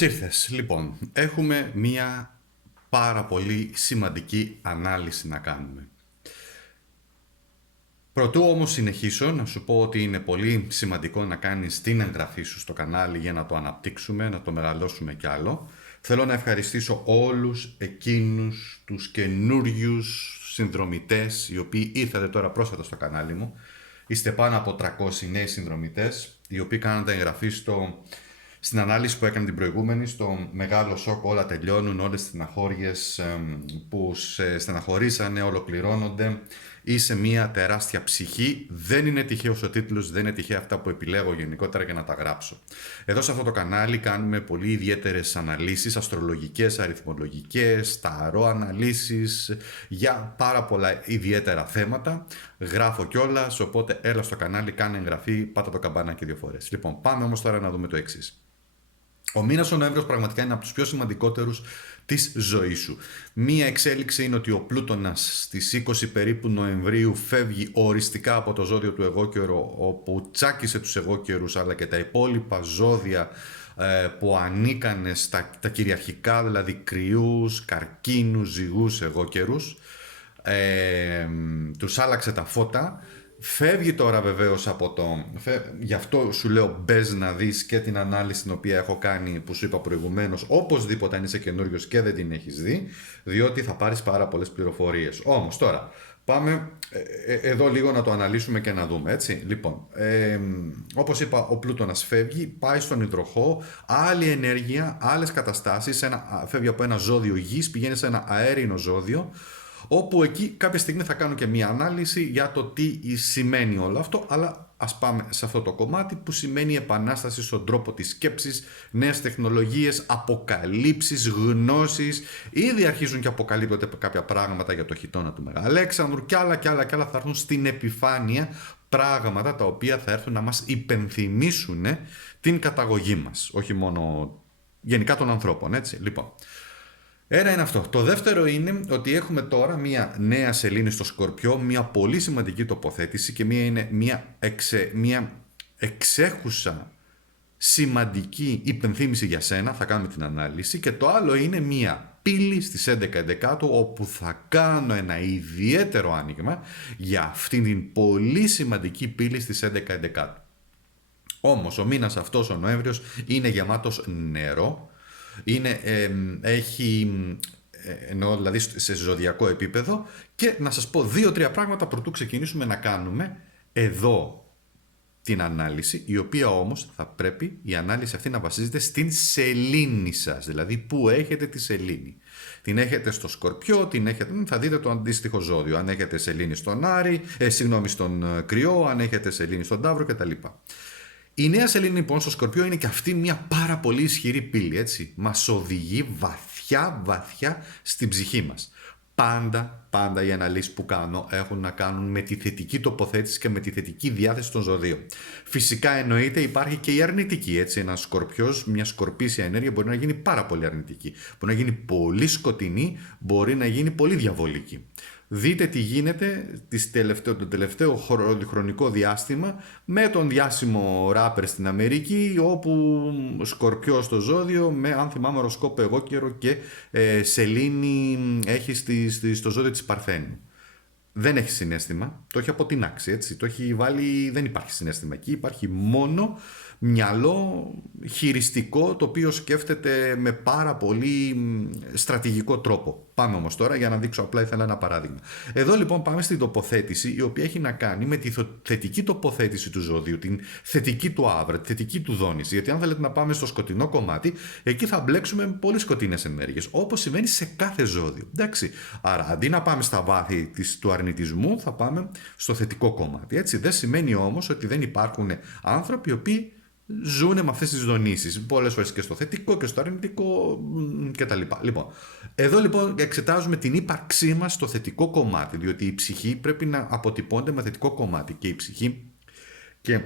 Καλώς ήρθες. Λοιπόν, έχουμε μία πάρα πολύ σημαντική ανάλυση να κάνουμε. Προτού όμως συνεχίσω, να σου πω ότι είναι πολύ σημαντικό να κάνεις την εγγραφή σου στο κανάλι για να το αναπτύξουμε, να το μεγαλώσουμε κι άλλο. Θέλω να ευχαριστήσω όλους εκείνους τους καινούριους συνδρομητές, οι οποίοι ήρθατε τώρα πρόσφατα στο κανάλι μου. Είστε πάνω από 300 νέοι συνδρομητές, οι οποίοι κάνατε εγγραφή στην ανάλυση που έκανε την προηγούμενη, στο μεγάλο σοκ, όλα τελειώνουν, όλες τις στεναχώριες που σε στεναχωρήσανε, ολοκληρώνονται. Είσαι μια τεράστια ψυχή. Δεν είναι τυχαίος ο τίτλος, δεν είναι τυχαία αυτά που επιλέγω γενικότερα για να τα γράψω. Εδώ σε αυτό το κανάλι κάνουμε πολύ ιδιαίτερες αναλύσεις, αστρολογικές, αριθμολογικές, ταρό αναλύσεις για πάρα πολλά ιδιαίτερα θέματα. Γράφω κιόλας, οπότε έλα στο κανάλι, κάνε εγγραφή, πάτα το καμπανάκι 2 φορές. Λοιπόν, πάμε όμως τώρα να δούμε το εξής. Ο μήνας ο Νοέμβριος πραγματικά είναι από τους πιο σημαντικότερους της ζωής σου. Μία εξέλιξη είναι ότι ο Πλούτονας στις 20 περίπου Νοεμβρίου φεύγει οριστικά από το ζώδιο του εγώκερο, όπου τσάκισε τους εγώκερους αλλά και τα υπόλοιπα ζώδια που ανήκανε τα κυριαρχικά, δηλαδή κρυούς, καρκίνους, ζυγούς, εγώκερους. Τους άλλαξε τα φώτα. Φεύγει τώρα βεβαίως από το... Γι' αυτό σου λέω μπες να δεις και την ανάλυση την οποία έχω κάνει που σου είπα προηγουμένως, οπωσδήποτε αν είσαι καινούριος και δεν την έχεις δει, διότι θα πάρεις πάρα πολλές πληροφορίες. Όμως τώρα πάμε εδώ λίγο να το αναλύσουμε και να δούμε, έτσι. Λοιπόν, όπως είπα, ο Πλούτονας φεύγει, πάει στον υδροχόο, άλλη ενέργεια, άλλες καταστάσεις, φεύγει από ένα ζώδιο γης, πηγαίνει σε ένα αέρινο ζώδιο, όπου εκεί κάποια στιγμή θα κάνω και μία ανάλυση για το τι σημαίνει όλο αυτό, αλλά ας πάμε σε αυτό το κομμάτι που σημαίνει επανάσταση στον τρόπο της σκέψης, νέες τεχνολογίες, αποκαλύψεις, γνώσεις. Ήδη αρχίζουν και αποκαλύπτονται κάποια πράγματα για το χιτώνα του Μεγαλέξανδρου και άλλα θα έρθουν στην επιφάνεια, πράγματα τα οποία θα έρθουν να μας υπενθυμίσουν την καταγωγή μας, όχι μόνο γενικά των ανθρώπων, έτσι. Λοιπόν, ένα είναι αυτό. Το δεύτερο είναι ότι έχουμε τώρα μια νέα σελήνη στο Σκορπιό, μια πολύ σημαντική τοποθέτηση και μια εξέχουσα σημαντική υπενθύμηση για σένα, θα κάνουμε την ανάλυση, και το άλλο είναι μια πύλη στις 11 όπου θα κάνω ένα ιδιαίτερο άνοιγμα για αυτήν την πολύ σημαντική πύλη στις 11. Όμως ο μήνας αυτός, ο Νοέμβριος, είναι γεμάτος νερό. Εννοώ δηλαδή σε ζωδιακό επίπεδο, και να σας πω 2-3 πράγματα προτού ξεκινήσουμε να κάνουμε εδώ την ανάλυση, η οποία όμως θα πρέπει η ανάλυση αυτή να βασίζεται στην σελήνη σας, δηλαδή που έχετε τη σελήνη. Την έχετε στο Σκορπιό, θα δείτε το αντίστοιχο ζώδιο, αν έχετε σελήνη στον στον Κρυό, αν έχετε σελήνη στον Ταύρο κτλ. Η νέα σελήνη λοιπόν στο Σκορπιό είναι και αυτή μια πάρα πολύ ισχυρή πύλη, έτσι. Μας οδηγεί βαθιά στην ψυχή μας. Πάντα οι αναλύσεις που κάνω έχουν να κάνουν με τη θετική τοποθέτηση και με τη θετική διάθεση των ζωδίων. Φυσικά εννοείται υπάρχει και η αρνητική, έτσι. Ένας Σκορπιός, μια σκορπίσια ενέργεια μπορεί να γίνει πάρα πολύ αρνητική. Μπορεί να γίνει πολύ σκοτεινή, μπορεί να γίνει πολύ διαβολική. Δείτε τι γίνεται το τελευταίο χρονικό διάστημα με τον διάσημο ράπερ στην Αμερική, όπου Σκορπιό στο ζώδιο με, αν θυμάμαι, οροσκόπο εγώκερο και σελήνη έχει στο ζώδιο της Παρθένου. Δεν έχει συναίσθημα, το έχει αποτινάξει, έτσι, το έχει βάλει, δεν υπάρχει συναίσθημα εκεί, υπάρχει μόνο μυαλό χειριστικό, το οποίο σκέφτεται με πάρα πολύ στρατηγικό τρόπο. Πάμε όμως τώρα για να δείξω, απλά ήθελα ένα παράδειγμα. Εδώ λοιπόν πάμε στην τοποθέτηση, η οποία έχει να κάνει με τη θετική τοποθέτηση του ζώδιου, την θετική του άβρα, τη θετική του δόνηση. Γιατί αν θέλετε να πάμε στο σκοτεινό κομμάτι, εκεί θα μπλέξουμε με πολύ σκοτεινές ενέργειες, όπως συμβαίνει σε κάθε ζώδιο. Εντάξει. Άρα αντί να πάμε στα βάθη του αρνητισμού, θα πάμε στο θετικό κομμάτι. Έτσι. Δεν σημαίνει όμως ότι δεν υπάρχουν άνθρωποι οι οποίοι ζουν με αυτές τις δονήσεις, πολλές φορές και στο θετικό και στο αρνητικό κτλ. Λοιπόν, εδώ λοιπόν εξετάζουμε την ύπαρξή μας στο θετικό κομμάτι, διότι η ψυχή πρέπει να αποτυπώνεται με θετικό κομμάτι, και η ψυχή και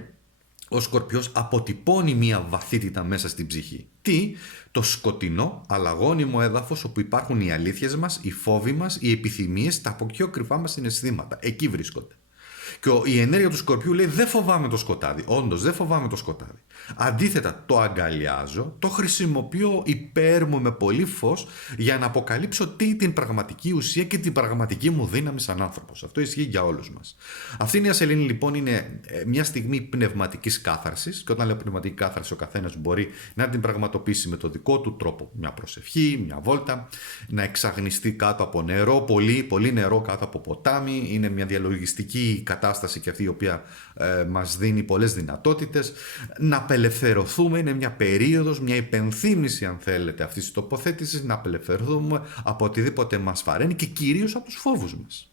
ο Σκορπιός αποτυπώνει μια βαθύτητα μέσα στην ψυχή. Τι? Το σκοτεινό αλλά γόνιμο έδαφος, όπου υπάρχουν οι αλήθειες μας, οι φόβοι μας, οι επιθυμίες, τα από πιο κρυφά μας συναισθήματα. Εκεί βρίσκονται. Και η ενέργεια του Σκορπιού λέει: δεν φοβάμαι το σκοτάδι. Όντως, δεν φοβάμαι το σκοτάδι. Αντίθετα, το αγκαλιάζω, το χρησιμοποιώ υπέρ μου με πολύ φως για να αποκαλύψω την πραγματική ουσία και την πραγματική μου δύναμη σαν άνθρωπος. Αυτό ισχύει για όλους μας. Αυτή η νέα σελήνη λοιπόν είναι μια στιγμή πνευματικής κάθαρσης, και όταν λέω πνευματική κάθαρση ο καθένας μπορεί να την πραγματοποιήσει με το δικό του τρόπο. Μια προσευχή, μια βόλτα, να εξαγνιστεί κάτω από νερό, πολύ νερό κάτω από ποτάμι. Είναι μια διαλογιστική κατάσταση και αυτή η οποία μας δίνει πολλές δυνατότητες. Να απελευθερωθούμε, είναι μια περίοδος, μια υπενθύμηση αν θέλετε αυτής της τοποθέτησης, να απελευθερωθούμε από οτιδήποτε μας βαραίνει και κυρίως από τους φόβους μας.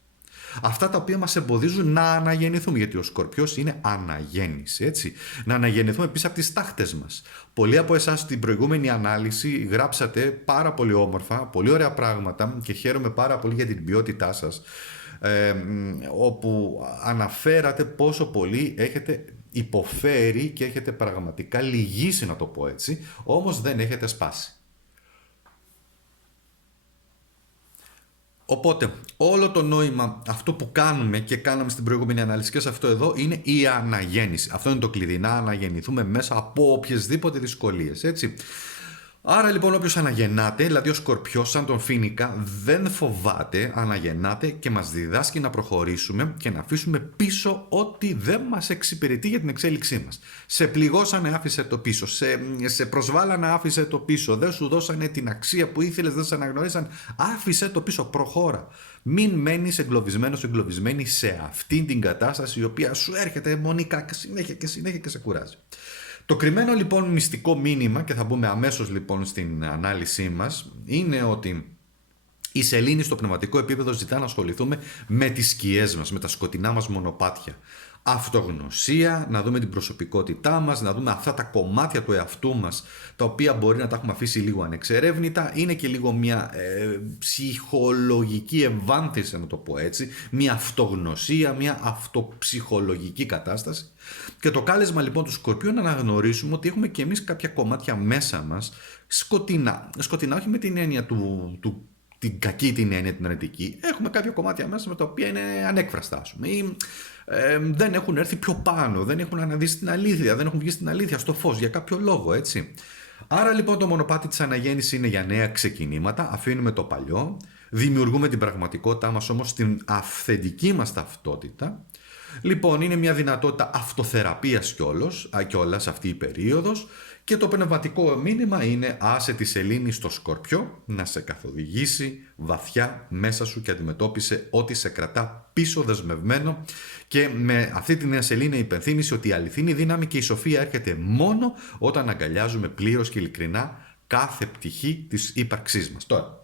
Αυτά τα οποία μας εμποδίζουν να αναγεννηθούμε, γιατί ο Σκορπιός είναι αναγέννηση, έτσι. Να αναγεννηθούμε επίσης από τις τάχτες μας. Πολλοί από εσάς στην προηγούμενη ανάλυση γράψατε πάρα πολύ όμορφα, πολύ ωραία πράγματα και χαίρομαι πάρα πολύ για την ποιότητά σας, όπου αναφέρατε πόσο πολύ έχετε υποφέρει και έχετε πραγματικά λυγίσει, να το πω έτσι, όμως δεν έχετε σπάσει. Οπότε, όλο το νόημα, αυτό που κάνουμε και κάναμε στην προηγούμενη ανάλυση και σε αυτό εδώ, είναι η αναγέννηση. Αυτό είναι το κλειδί, να αναγεννηθούμε μέσα από οποιασδήποτε δυσκολίες, έτσι. Άρα λοιπόν όποιος αναγεννάται, δηλαδή ο Σκορπιός σαν τον Φοίνικα, δεν φοβάται, αναγεννάται και μας διδάσκει να προχωρήσουμε και να αφήσουμε πίσω ό,τι δεν μας εξυπηρετεί για την εξέλιξή μας. Σε πληγώσανε, άφησε το πίσω, σε προσβάλανε, άφησε το πίσω, δεν σου δώσανε την αξία που ήθελες, δεν σε αναγνωρίσαν, άφησε το πίσω, προχώρα. Μην μένεις εγκλωβισμένη σε αυτήν την κατάσταση η οποία σου έρχεται μονικά συνέχεια και σε κουράζει. Το κρυμμένο λοιπόν μυστικό μήνυμα, και θα μπούμε αμέσως λοιπόν στην ανάλυση μας, είναι ότι η σελήνη στο πνευματικό επίπεδο ζητά να ασχοληθούμε με τις σκιές μας, με τα σκοτεινά μας μονοπάτια. Αυτογνωσία, να δούμε την προσωπικότητά μας, να δούμε αυτά τα κομμάτια του εαυτού μας, τα οποία μπορεί να τα έχουμε αφήσει λίγο ανεξερεύνητα. Είναι και λίγο μια ψυχολογική ευάνθηση, να το πω έτσι, μια αυτογνωσία, μια αυτοψυχολογική κατάσταση. Και το κάλεσμα λοιπόν του Σκορπιού είναι να αναγνωρίσουμε ότι έχουμε και εμείς κάποια κομμάτια μέσα μας σκοτεινά. Σκοτεινά όχι με την έννοια την κακή την έννοια, την αρνητική. Έχουμε κάποια κομμάτια μέσα με τα οποία είναι ανέκφραστα, ας πούμε, ή δεν έχουν έρθει πιο πάνω, δεν έχουν αναδείξει την αλήθεια, δεν έχουν βγει στην αλήθεια, στο φως, για κάποιο λόγο, έτσι. Άρα λοιπόν το μονοπάτι της αναγέννησης είναι για νέα ξεκινήματα, αφήνουμε το παλιό, δημιουργούμε την πραγματικότητά μας όμως στην αυθεντική μας ταυτότητα. Λοιπόν, είναι μια δυνατότητα αυτοθεραπείας κιόλας αυτή η περίοδος, και το πνευματικό μήνυμα είναι άσε τη σελήνη στο Σκορπιό να σε καθοδηγήσει βαθιά μέσα σου και αντιμετώπισε ό,τι σε κρατά πίσω δεσμευμένο, και με αυτή τη νέα σελήνη υπενθύμηση ότι η αληθινή δύναμη και η σοφία έρχεται μόνο όταν αγκαλιάζουμε πλήρως και ειλικρινά κάθε πτυχή της ύπαρξής μας. Τώρα,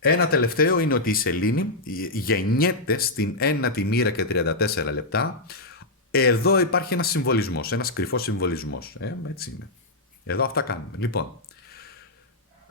ένα τελευταίο είναι ότι η σελήνη γεννιέται στην 1η μοίρα και 34 λεπτά. Εδώ υπάρχει ένας συμβολισμός, ένας κρυφός συμβολισμός. Έτσι είναι. Εδώ αυτά κάνουμε. Λοιπόν,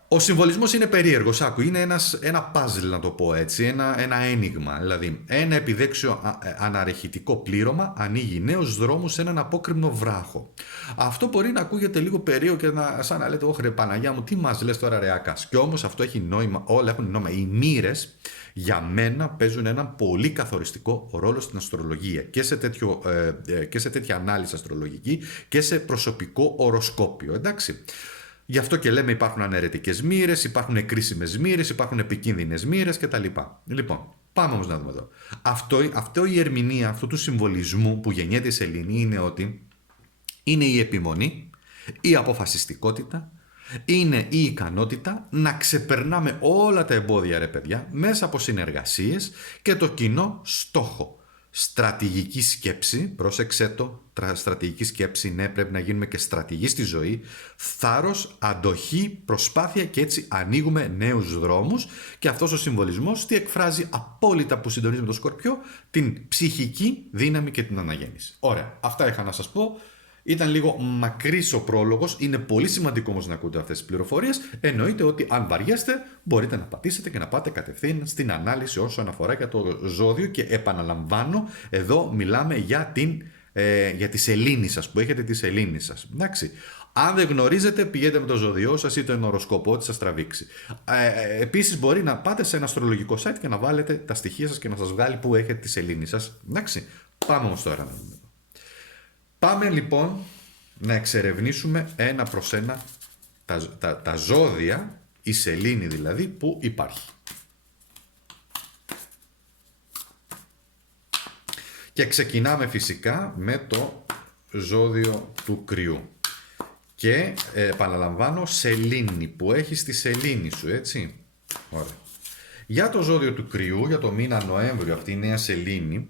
ο συμβολισμός είναι περίεργος. Άκου, είναι ένα παζλ, να το πω έτσι, ένα ένιγμα. Δηλαδή, ένα επιδέξιο αναρρεχητικό πλήρωμα ανοίγει νέους δρόμους σε έναν απόκρημνο βράχο. Αυτό μπορεί να ακούγεται λίγο περίεργο και σαν να λέτε, όχρε Παναγιά μου, τι μας λες τώρα ρε Άκας. Και όμως αυτό έχει νόημα, όλα έχουν νόημα. Οι μοίρες για μένα παίζουν έναν πολύ καθοριστικό ρόλο στην αστρολογία και σε τέτοια ανάλυση αστρολογική και σε προσωπικό οροσκόπιο, εντάξει. Γι' αυτό και λέμε υπάρχουν αναιρετικές μοίρες, υπάρχουν κρίσιμες μοίρες, υπάρχουν επικίνδυνες μοίρες κτλ. Λοιπόν, πάμε όμως να δούμε εδώ. Αυτό η ερμηνεία αυτού του συμβολισμού που γεννιέται η σελήνη είναι ότι είναι η επιμονή, η αποφασιστικότητα, είναι η ικανότητα να ξεπερνάμε όλα τα εμπόδια, ρε παιδιά, μέσα από συνεργασίες και το κοινό στόχο. Στρατηγική σκέψη, πρόσεξε το, στρατηγική σκέψη, ναι, πρέπει να γίνουμε και στρατηγοί στη ζωή, θάρρος, αντοχή, προσπάθεια, και έτσι ανοίγουμε νέους δρόμους. Και αυτός ο συμβολισμός τι εκφράζει απόλυτα, που συντονίζει με το Σκορπιό, την ψυχική δύναμη και την αναγέννηση. Ωραία, αυτά είχα να σας πω. Ήταν λίγο μακρύς ο πρόλογος, είναι πολύ σημαντικό όμως να ακούτε αυτές τις πληροφορίες. Εννοείται ότι αν βαριέστε μπορείτε να πατήσετε και να πάτε κατευθείαν στην ανάλυση όσον αφορά για το ζώδιο, και επαναλαμβάνω, εδώ μιλάμε για τη σελήνη σας, που έχετε τη σελήνη σας. Εντάξει. Αν δεν γνωρίζετε, πηγαίνετε με το ζώδιό σας ή τον οροσκόπο, ό,τι σας τραβήξει. Επίσης μπορεί να πάτε σε ένα αστρολογικό site και να βάλετε τα στοιχεία σας και να σας βγάλει που έχετε τη σελήνη σας. Εντάξει. Πάμε όμως τώρα να δούμε. Πάμε λοιπόν να εξερευνήσουμε ένα προς ένα τα ζώδια, η σελήνη δηλαδή, που υπάρχει. Και ξεκινάμε φυσικά με το ζώδιο του Κρυού. Και επαναλαμβάνω, σελήνη που έχει στη σελήνη σου, έτσι. Ωραία. Για το ζώδιο του Κρυού, για το μήνα Νοέμβριο, αυτή η νέα σελήνη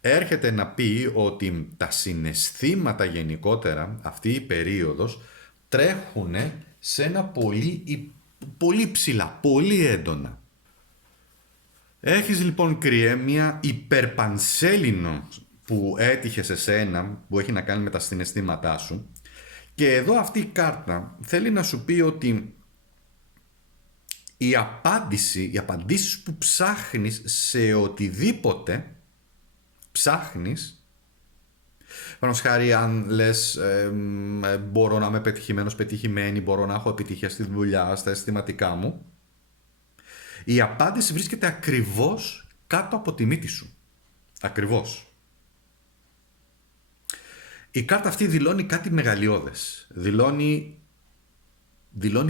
έρχεται να πει ότι τα συναισθήματα γενικότερα, αυτή η περίοδος, τρέχουν σε ένα πολύ ψηλά, πολύ έντονα. Έχεις λοιπόν, Κρυέ, μια υπερπανσέλινο που έτυχε σε σένα, που έχει να κάνει με τα συναισθήματά σου. Και εδώ αυτή η κάρτα θέλει να σου πει ότι οι απαντήσεις που ψάχνεις σε οτιδήποτε ψάχνεις, παραδείγματος χάρη, αν λες μπορώ να είμαι πετυχημένη, μπορώ να έχω επιτυχία στη δουλειά, στα αισθηματικά μου, η απάντηση βρίσκεται ακριβώς κάτω από τη μύτη σου. Ακριβώς. Η κάρτα αυτή δηλώνει κάτι μεγαλειώδες. Δηλώνει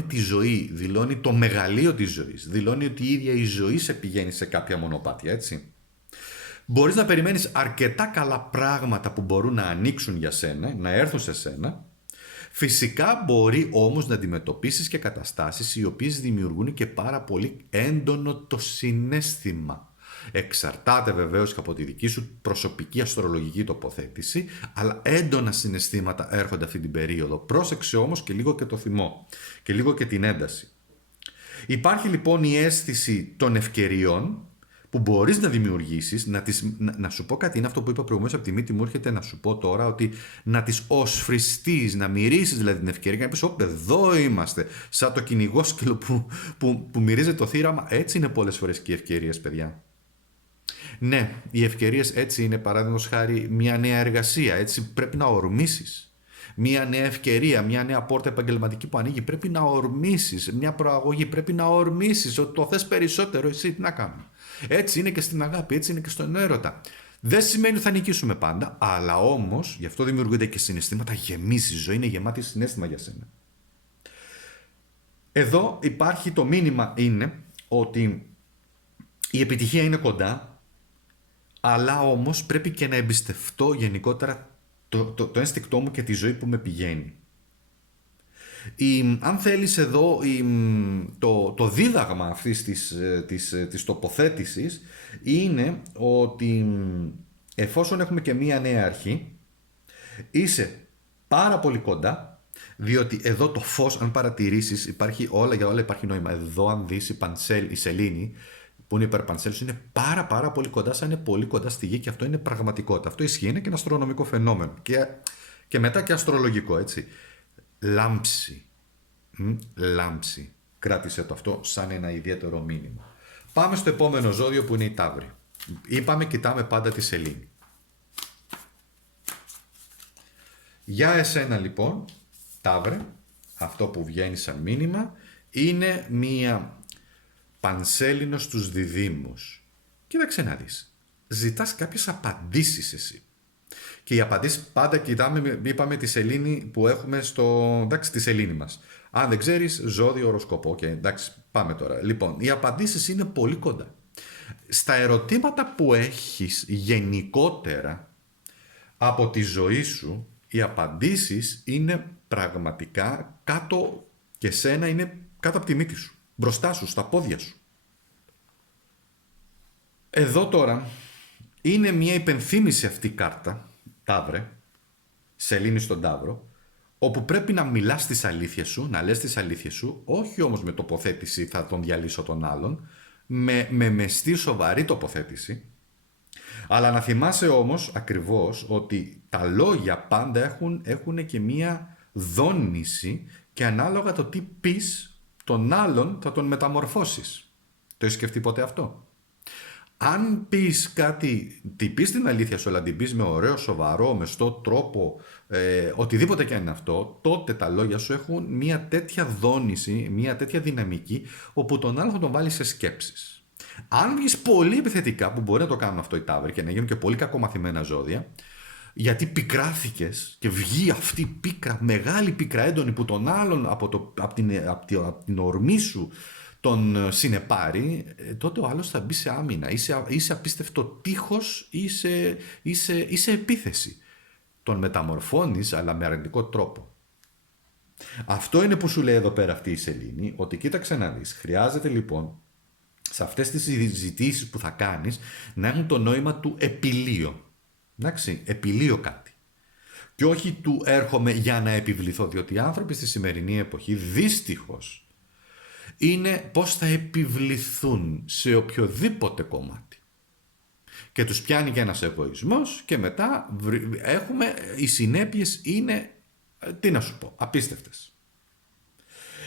τη ζωή, δηλώνει το μεγαλείο της ζωής, δηλώνει ότι η ίδια η ζωή σε πηγαίνει σε κάποια μονοπάτια, έτσι. Μπορείς να περιμένεις αρκετά καλά πράγματα που μπορούν να ανοίξουν για σένα, να έρθουν σε σένα. Φυσικά μπορεί όμως να αντιμετωπίσεις και καταστάσεις οι οποίες δημιουργούν και πάρα πολύ έντονο το συναίσθημα. Εξαρτάται βεβαίως και από τη δική σου προσωπική αστρολογική τοποθέτηση, αλλά έντονα συναισθήματα έρχονται αυτή την περίοδο. Πρόσεξε όμως και λίγο και το θυμό και λίγο και την ένταση. Υπάρχει λοιπόν η αίσθηση των ευκαιριών που μπορείς να δημιουργήσεις, να σου πω κάτι, είναι αυτό που είπα προηγουμένως, από τη μύτη μου έρχεται να σου πω τώρα, ότι να τις οσφριστείς, να μυρίσεις δηλαδή την ευκαιρία και να πεις όπ, εδώ είμαστε, σαν το κυνηγόσκυλο που μυρίζει το θύραμα. Έτσι είναι πολλές φορές και οι ευκαιρίες, παιδιά. Ναι, οι ευκαιρίες έτσι είναι, παράδειγμος χάρη, μια νέα εργασία, έτσι πρέπει να ορμήσεις. Μια νέα ευκαιρία, μια νέα πόρτα επαγγελματική που ανοίγει, πρέπει να ορμήσεις. Μια προαγωγή, πρέπει να ορμήσεις, ότι το θες περισσότερο, εσύ τι να κάνουμε. Έτσι είναι και στην αγάπη, έτσι είναι και στον έρωτα. Δεν σημαίνει ότι θα νικήσουμε πάντα, αλλά όμως γι' αυτό δημιουργούνται και συναισθήματα, γεμίζει η ζωή, είναι γεμάτη συναίσθημα για σένα. Εδώ υπάρχει το μήνυμα, είναι ότι η επιτυχία είναι κοντά, αλλά όμως πρέπει και να εμπιστευτώ γενικότερα το ένστικτό μου και τη ζωή που με πηγαίνει. Αν θέλεις εδώ, το δίδαγμα αυτής της τοποθέτησης είναι ότι εφόσον έχουμε και μία νέα αρχή, είσαι πάρα πολύ κοντά, διότι εδώ το φως, αν παρατηρήσεις, υπάρχει για όλα υπάρχει νόημα. Εδώ αν δεις η σελήνη, που είναι υπερπανσέλους, είναι πάρα πολύ κοντά, σαν είναι πολύ κοντά στη γη, και αυτό είναι πραγματικότητα. Αυτό ισχύει, είναι και ένα αστρονομικό φαινόμενο και μετά και αστρολογικό, έτσι. Λάμψη. Κράτησε το αυτό σαν ένα ιδιαίτερο μήνυμα. Πάμε στο επόμενο ζώδιο που είναι η Ταύρη. Είπαμε, κοιτάμε πάντα τη σελήνη. Για εσένα λοιπόν, Ταύρε, αυτό που βγαίνει σαν μήνυμα είναι μία πανσέλινο στους διδύμους. Κοίταξε να δεις. Ζητάς κάποιες απαντήσεις εσύ. Και οι απαντήσεις πάντα κοιτάμε, είπαμε, τη σελήνη που έχουμε τη σελήνη μας. Αν δεν ξέρεις, ζώδιο, οροσκόπο. Okay, εντάξει, πάμε τώρα. Λοιπόν, οι απαντήσεις είναι πολύ κοντά. Στα ερωτήματα που έχεις γενικότερα από τη ζωή σου, οι απαντήσεις είναι πραγματικά κάτω, και σένα είναι κάτω από τη μύτη σου. Μπροστά σου, στα πόδια σου. Εδώ τώρα είναι μια υπενθύμηση αυτή η κάρτα, Ταύρε, σελήνη στον Ταύρο, όπου πρέπει να μιλάς τις αλήθειες σου, να λες τις αλήθειες σου, όχι όμως με τοποθέτηση θα τον διαλύσω τον άλλον, με μεστή σοβαρή τοποθέτηση, αλλά να θυμάσαι όμως ακριβώς ότι τα λόγια πάντα έχουν και μία δόνηση, και ανάλογα το τι πεις, τον άλλον θα τον μεταμορφώσεις. Το έχεις σκεφτεί ποτέ αυτό? Αν πεις κάτι, πεις την αλήθεια σου, αλλά την πεις με ωραίο, σοβαρό, μεστό τρόπο, οτιδήποτε και αν είναι αυτό, τότε τα λόγια σου έχουν μια τέτοια δόνηση, μια τέτοια δυναμική, όπου τον άλλο θα τον βάλει σε σκέψεις. Αν βγεις πολύ επιθετικά, που μπορεί να το κάνουν αυτό οι Ταύροι και να γίνουν και πολύ κακομαθημένα ζώδια, γιατί πικράθηκες και βγει αυτή η πίκρα, μεγάλη πίκρα έντονη που τον άλλον από την ορμή σου τον συνεπάρει, τότε ο άλλος θα μπει σε άμυνα. Είσαι απίστευτο τείχος, είσαι επίθεση. Τον μεταμορφώνεις, αλλά με αρνητικό τρόπο. Αυτό είναι που σου λέει εδώ πέρα αυτή η σελήνη, ότι κοίταξε να δεις, χρειάζεται λοιπόν σε αυτές τις συζητήσεις που θα κάνεις να έχουν το νόημα του επιλύω. Εντάξει, επιλύω κάτι. Και όχι του έρχομαι για να επιβληθώ, διότι οι άνθρωποι στη σημερινή εποχή δυστυχώς είναι πώς θα επιβληθούν σε οποιοδήποτε κομμάτι. Και τους πιάνει και ένας εγωισμός και μετά οι συνέπειες είναι, τι να σου πω, απίστευτες.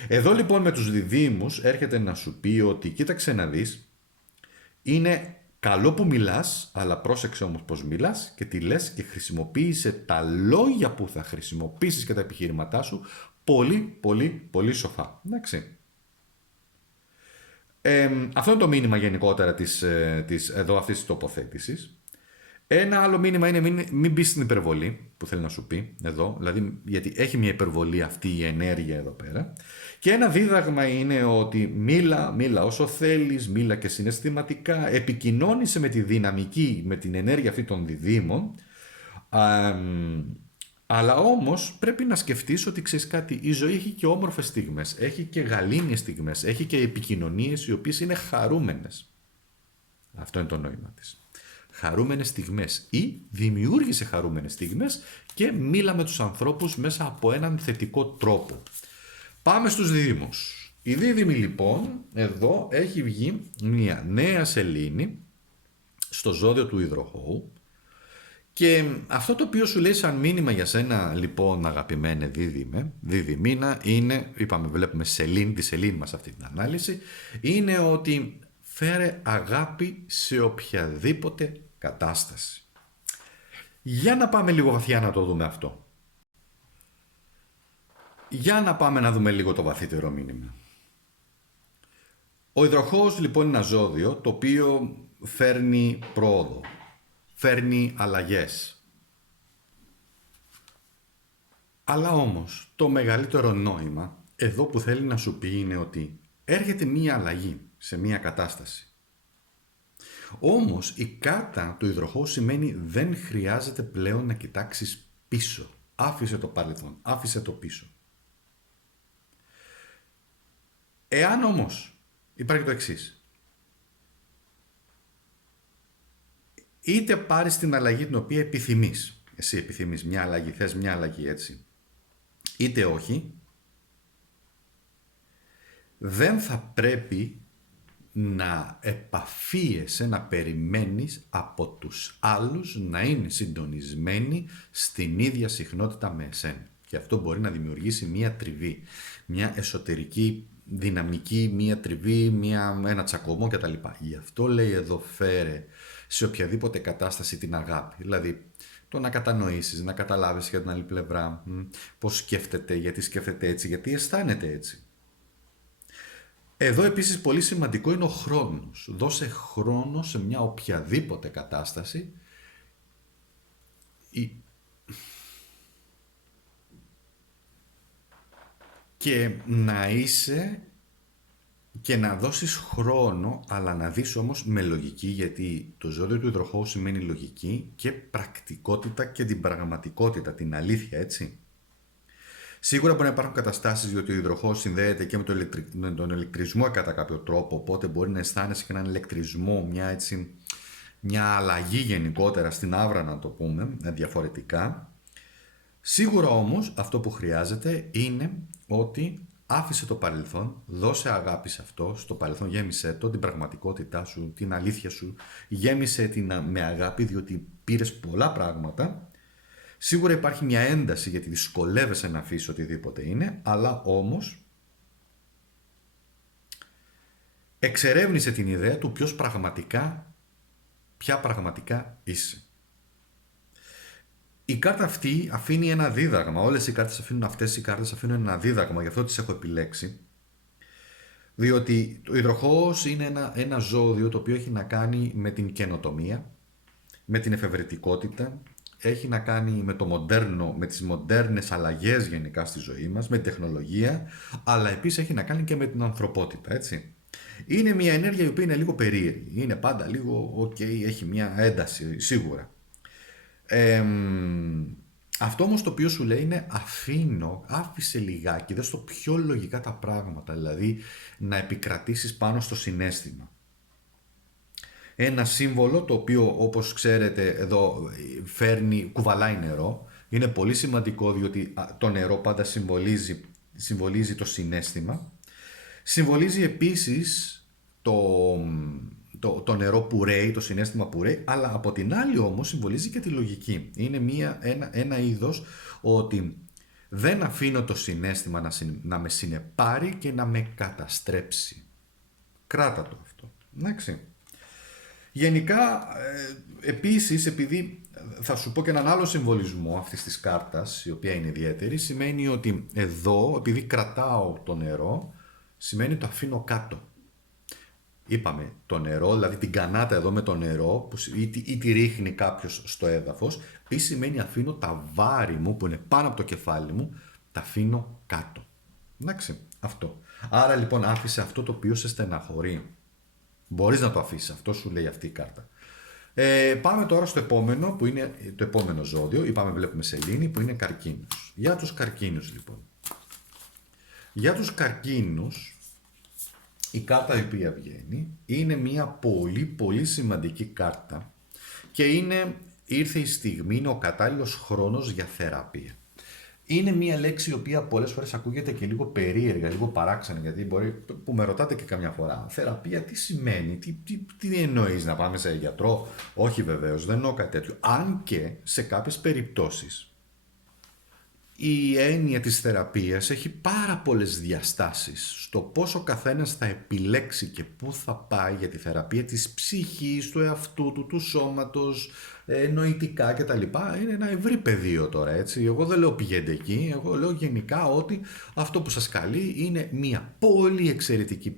Εδώ λοιπόν με τους διδύμους έρχεται να σου πει ότι κοίταξε να δεις, είναι καλό που μιλάς, αλλά πρόσεξε όμως πως μιλάς και τι λες και χρησιμοποίησε τα λόγια που θα χρησιμοποιήσεις και τα επιχειρηματά σου πολύ πολύ πολύ σοφά. Εντάξει. Αυτό είναι το μήνυμα γενικότερα εδώ αυτής της τοποθέτησης. Ένα άλλο μήνυμα είναι μην μπει στην υπερβολή που θέλει να σου πει εδώ, δηλαδή γιατί έχει μια υπερβολή αυτή η ενέργεια εδώ πέρα. Και ένα δίδαγμα είναι ότι μίλα όσο θέλεις, μίλα και συναισθηματικά, επικοινώνησε με τη δυναμική, με την ενέργεια αυτή των διδύμων, αλλά όμως πρέπει να σκεφτείς ότι ξέρεις κάτι, η ζωή έχει και όμορφες στιγμές, έχει και γαλήνιες στιγμές, έχει και επικοινωνίες οι οποίες είναι χαρούμενες. Αυτό είναι το νόημα της. Χαρούμενες στιγμές ή δημιούργησε χαρούμενες στιγμές και μίλα με τους ανθρώπους μέσα από έναν θετικό τρόπο. Πάμε στους δίδυμους. Η δίδυμη λοιπόν εδώ έχει βγει μια νέα σελήνη στο ζώδιο του υδροχόου και αυτό το οποίο σου λέει σαν μήνυμα για σένα λοιπόν αγαπημένε δίδυμίνα είναι, είπαμε βλέπουμε τη σελήνη μας αυτή την ανάλυση, είναι ότι φέρε αγάπη σε οποιαδήποτε κατάσταση. Για να πάμε λίγο βαθιά να το δούμε αυτό. Για να πάμε να δούμε λίγο το βαθύτερο μήνυμα. Ο υδροχόος λοιπόν είναι ένα ζώδιο το οποίο φέρνει πρόοδο, φέρνει αλλαγές. Αλλά όμως το μεγαλύτερο νόημα εδώ που θέλει να σου πει είναι ότι έρχεται μία αλλαγή σε μία κατάσταση. Όμως η κάρτα του υδροχόου σημαίνει δεν χρειάζεται πλέον να κοιτάξεις πίσω. Άφησε το παρελθόν, άφησε το πίσω. Εάν όμως υπάρχει το εξής. Είτε πάρεις την αλλαγή την οποία επιθυμείς. Εσύ επιθυμείς μια αλλαγή, θες μια αλλαγή έτσι. Είτε όχι. Δεν θα πρέπει να επαφίεσαι, να περιμένεις από τους άλλους να είναι συντονισμένοι στην ίδια συχνότητα με εσένα. Και αυτό μπορεί να δημιουργήσει μία τριβή, μία εσωτερική δυναμική, μία τριβή, ένα τσακωμό κτλ. Γι' αυτό λέει εδώ φέρε σε οποιαδήποτε κατάσταση την αγάπη. Δηλαδή το να κατανοήσεις, να καταλάβεις για την άλλη πλευρά πώς σκέφτεται, γιατί σκέφτεται έτσι, γιατί αισθάνεται έτσι. Εδώ επίσης πολύ σημαντικό είναι ο χρόνος. Δώσε χρόνο σε μια οποιαδήποτε κατάσταση και να είσαι και να δώσεις χρόνο, αλλά να δεις όμως με λογική, γιατί το ζώδιο του υδροχόου σημαίνει λογική και πρακτικότητα και την πραγματικότητα, την αλήθεια, έτσι. Σίγουρα μπορεί να υπάρχουν καταστάσεις διότι ο υδροχόος συνδέεται και με τον ηλεκτρισμό κατά κάποιο τρόπο, οπότε μπορεί να αισθάνεσαι και έναν ηλεκτρισμό, μια αλλαγή γενικότερα στην άβρα να το πούμε, διαφορετικά. Σίγουρα όμως αυτό που χρειάζεται είναι ότι άφησε το παρελθόν, δώσε αγάπη σε αυτό, στο παρελθόν γέμισε το, την πραγματικότητά σου, την αλήθεια σου, γέμισε την με αγάπη διότι πήρες πολλά πράγματα. Σίγουρα υπάρχει μια ένταση γιατί δυσκολεύεσαι να αφήσεις οτιδήποτε είναι, αλλά όμως εξερεύνησε την ιδέα του ποια πραγματικά είσαι. Η κάρτα αυτή αφήνει ένα δίδαγμα, όλες οι κάρτες αφήνουν ένα δίδαγμα, γι' αυτό τις έχω επιλέξει. Διότι ο υδροχόος είναι ένα ζώδιο το οποίο έχει να κάνει με την καινοτομία, με την εφευρετικότητα, έχει να κάνει με το μοντέρνο, με τις μοντέρνες αλλαγές γενικά στη ζωή μας, με την τεχνολογία, αλλά επίσης έχει να κάνει και με την ανθρωπότητα, έτσι. Είναι μια ενέργεια η οποία είναι λίγο περίεργη, είναι πάντα λίγο, έχει μια ένταση, σίγουρα. Αυτό όμως το οποίο σου λέει είναι άφησε λιγάκι, δες το πιο λογικά τα πράγματα, δηλαδή να επικρατήσεις πάνω στο συναίσθημα. Ένα σύμβολο το οποίο, όπως ξέρετε εδώ, κουβαλάει νερό. Είναι πολύ σημαντικό διότι το νερό πάντα συμβολίζει το συναίσθημα. Συμβολίζει επίσης το νερό που ρέει, το συναίσθημα που ρέει, αλλά από την άλλη όμως συμβολίζει και τη λογική. Είναι ένα είδος ότι δεν αφήνω το συναίσθημα να με συνεπάρει και να με καταστρέψει. Κράτα το αυτό. Εντάξει. Γενικά, επίσης, επειδή θα σου πω και έναν άλλο συμβολισμό αυτής της κάρτας, η οποία είναι ιδιαίτερη, σημαίνει ότι εδώ, επειδή κρατάω το νερό, σημαίνει το αφήνω κάτω. Είπαμε, το νερό, δηλαδή την κανάτα εδώ με το νερό, ή τη ρίχνει κάποιος στο έδαφος, ή σημαίνει αφήνω τα βάρη μου, που είναι πάνω από το κεφάλι μου, τα αφήνω κάτω. Εντάξει, αυτό. Άρα λοιπόν άφησε αυτό το οποίο σε στεναχωρεί. Μπορείς να το αφήσεις, αυτό σου λέει αυτή η κάρτα. Πάμε τώρα στο επόμενο, που είναι το επόμενο ζώδιο. Είπαμε, βλέπουμε σελήνη, που είναι καρκίνους. Για τους καρκίνους λοιπόν. Για τους καρκίνους, η κάρτα η οποία βγαίνει είναι μια πολύ πολύ σημαντική κάρτα και ήρθε η στιγμή, είναι ο κατάλληλος χρόνος για θεραπεία. Είναι μια λέξη η οποία πολλές φορές ακούγεται και λίγο περίεργα, λίγο παράξενη, γιατί που με ρωτάτε και καμιά φορά, θεραπεία τι σημαίνει, τι εννοείς, να πάμε σε γιατρό? Όχι βεβαίως, δεν εννοώ κάτι τέτοιο. Αν και σε κάποιες περιπτώσεις η έννοια της θεραπείας έχει πάρα πολλές διαστάσεις στο πόσο καθένας θα επιλέξει και πού θα πάει για τη θεραπεία της ψυχής, του εαυτού του, του σώματος, νοητικά κτλ. Είναι ένα ευρύ πεδίο τώρα, έτσι. Εγώ δεν λέω πηγαίνετε εκεί, εγώ λέω γενικά ότι αυτό που σας καλεί είναι μια πολύ εξαιρετική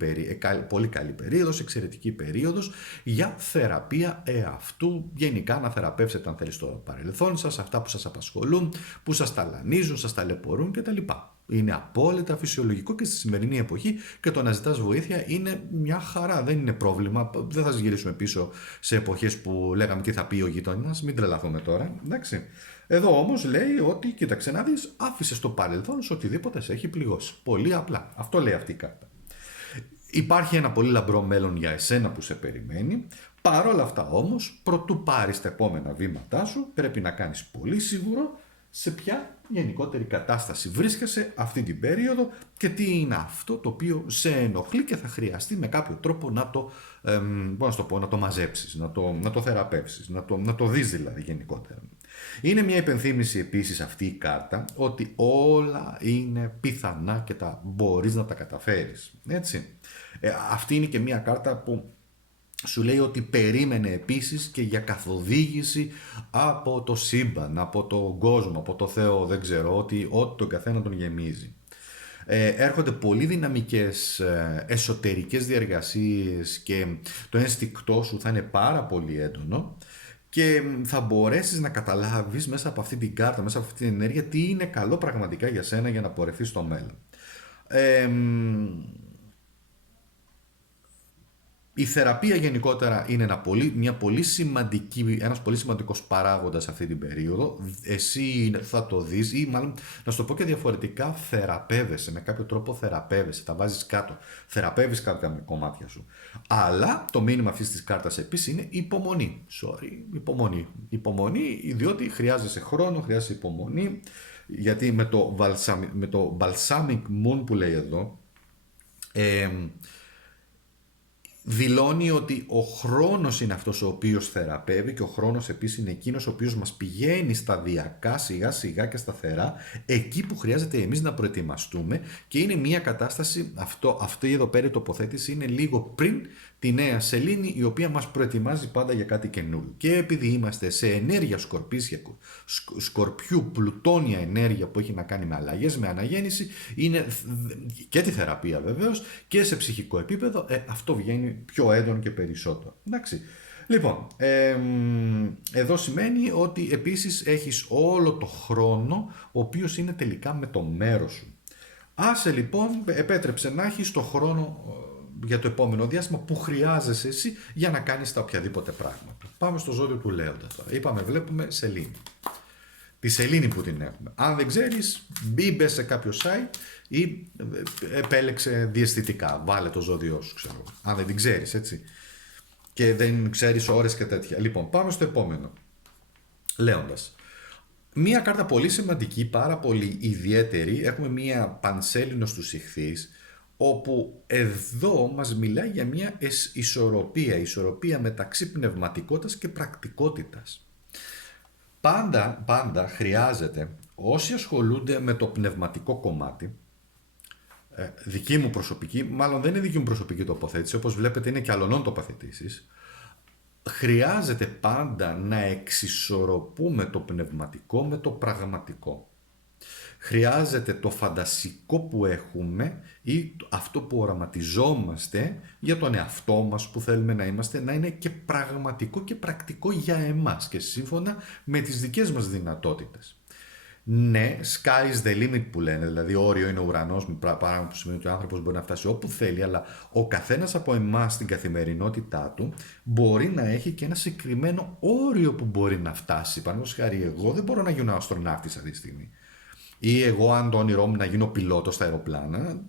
πολύ καλή περίοδος, εξαιρετική περίοδος για θεραπεία εαυτού, γενικά να θεραπεύσετε αν θέλει στο παρελθόν σας, αυτά που σας απασχολούν, που σας ταλανίζουν, σας ταλαιπωρούν κτλ. Είναι απόλυτα φυσιολογικό και στη σημερινή εποχή και το να ζητάς βοήθεια είναι μια χαρά, δεν είναι πρόβλημα. Δεν θα γυρίσουμε πίσω σε εποχές που λέγαμε τι θα πει ο γείτονας, μην τρελαθούμε τώρα, εντάξει. Εδώ όμως λέει ότι, κοίταξε να δεις, άφησε στο παρελθόν σε οτιδήποτε σε έχει πληγώσει. Πολύ απλά. Αυτό λέει αυτή η κάρτα. Υπάρχει ένα πολύ λαμπρό μέλλον για εσένα που σε περιμένει. Παρ' όλα αυτά όμως, προτού πάρεις τα επόμενα βήματά σου, πρέπει να κάνεις πολύ σίγουρο σε ποια γενικότερη κατάσταση βρίσκεσαι αυτή την περίοδο και τι είναι αυτό το οποίο σε ενοχλεί και θα χρειαστεί με κάποιο τρόπο να το μαζέψεις, να το θεραπεύσεις, να το δεις δηλαδή γενικότερα. Είναι μια υπενθύμηση επίσης αυτή η κάρτα ότι όλα είναι πιθανά και μπορείς να τα καταφέρεις. Έτσι. Αυτή είναι και μια κάρτα που σου λέει ότι περίμενε επίσης και για καθοδήγηση από το σύμπαν, από τον κόσμο, από το Θεό, δεν ξέρω, ό,τι τον καθένα τον γεμίζει. Έρχονται πολύ δυναμικές εσωτερικές διεργασίες και το ένστικτό σου θα είναι πάρα πολύ έντονο και θα μπορέσεις να καταλάβεις μέσα από αυτή την κάρτα, μέσα από αυτή την ενέργεια τι είναι καλό πραγματικά για σένα για να πορευθείς στο μέλλον. Η θεραπεία γενικότερα είναι ένας πολύ σημαντικός παράγοντας αυτή την περίοδο. Εσύ θα το δεις ή μάλλον να σου το πω και διαφορετικά, θεραπεύεσαι, με κάποιο τρόπο θεραπεύεσαι, τα βάζεις κάτω, θεραπεύεις κάποια κομμάτια σου. Αλλά το μήνυμα αυτής της κάρτας επίσης είναι υπομονή. Υπομονή, διότι χρειάζεσαι χρόνο, χρειάζεσαι υπομονή, γιατί με το balsamic moon που λέει εδώ, δηλώνει ότι ο χρόνος είναι αυτός ο οποίος θεραπεύει και ο χρόνος επίσης είναι εκείνος ο οποίος μας πηγαίνει σταδιακά, σιγά σιγά και σταθερά εκεί που χρειάζεται εμείς να προετοιμαστούμε και είναι μια κατάσταση, αυτή εδώ πέρα η τοποθέτηση είναι λίγο πριν τη νέα σελήνη η οποία μας προετοιμάζει πάντα για κάτι καινούριο. Και επειδή είμαστε σε ενέργεια σκορπιού, πλουτόνια ενέργεια που έχει να κάνει με αλλαγές, με αναγέννηση, είναι και τη θεραπεία βεβαίως και σε ψυχικό επίπεδο αυτό βγαίνει πιο έντονο και περισσότερο. Εντάξει. Λοιπόν, εδώ σημαίνει ότι επίσης έχεις όλο το χρόνο, ο οποίος είναι τελικά με το μέρος σου. Άσε λοιπόν, επέτρεψε να έχεις το χρόνο για το επόμενο διάστημα που χρειάζεσαι εσύ για να κάνεις τα οποιαδήποτε πράγματα. Πάμε στο ζώδιο του Λέοντα τώρα. Είπαμε, βλέπουμε σελήνη. Τη σελήνη που την έχουμε. Αν δεν ξέρεις, μπε σε κάποιο site ή επέλεξε διαισθητικά. Βάλε το ζώδιό σου, ξέρω. Αν δεν την ξέρεις, έτσι. Και δεν ξέρεις ώρες και τέτοια. Λοιπόν, πάμε στο επόμενο. Λέοντας. Μία κάρτα πολύ σημαντική, πάρα πολύ ιδιαίτερη. Έχουμε μία πανσέλινο στους Ιχθύς, όπου εδώ μας μιλάει για μία ισορροπία μεταξύ πνευματικότητας και πρακτικότητας. Πάντα χρειάζεται, όσοι ασχολούνται με το πνευματικό κομμάτι, δική μου προσωπική, μάλλον δεν είναι δική μου προσωπική τοποθέτηση, όπως βλέπετε είναι και αλλωνών τοποθετήσεις, χρειάζεται πάντα να εξισορροπούμε το πνευματικό με το πραγματικό. Χρειάζεται το φαντασικό που έχουμε ή αυτό που οραματιζόμαστε για τον εαυτό μας που θέλουμε να είμαστε, να είναι και πραγματικό και πρακτικό για εμάς και σύμφωνα με τις δικές μας δυνατότητες. Ναι, sky is the limit που λένε, δηλαδή όριο είναι ο ουρανός, πράγμα που σημαίνει ότι ο άνθρωπος μπορεί να φτάσει όπου θέλει, αλλά ο καθένας από εμάς στην καθημερινότητά του μπορεί να έχει και ένα συγκεκριμένο όριο που μπορεί να φτάσει. Παραδείγματος χάρη, εγώ δεν μπορώ να γίνω αστροναύτης αυτή τη στιγμή. Ή εγώ, αν το όνειρό μου να γίνω πιλότος στα αεροπλάνα,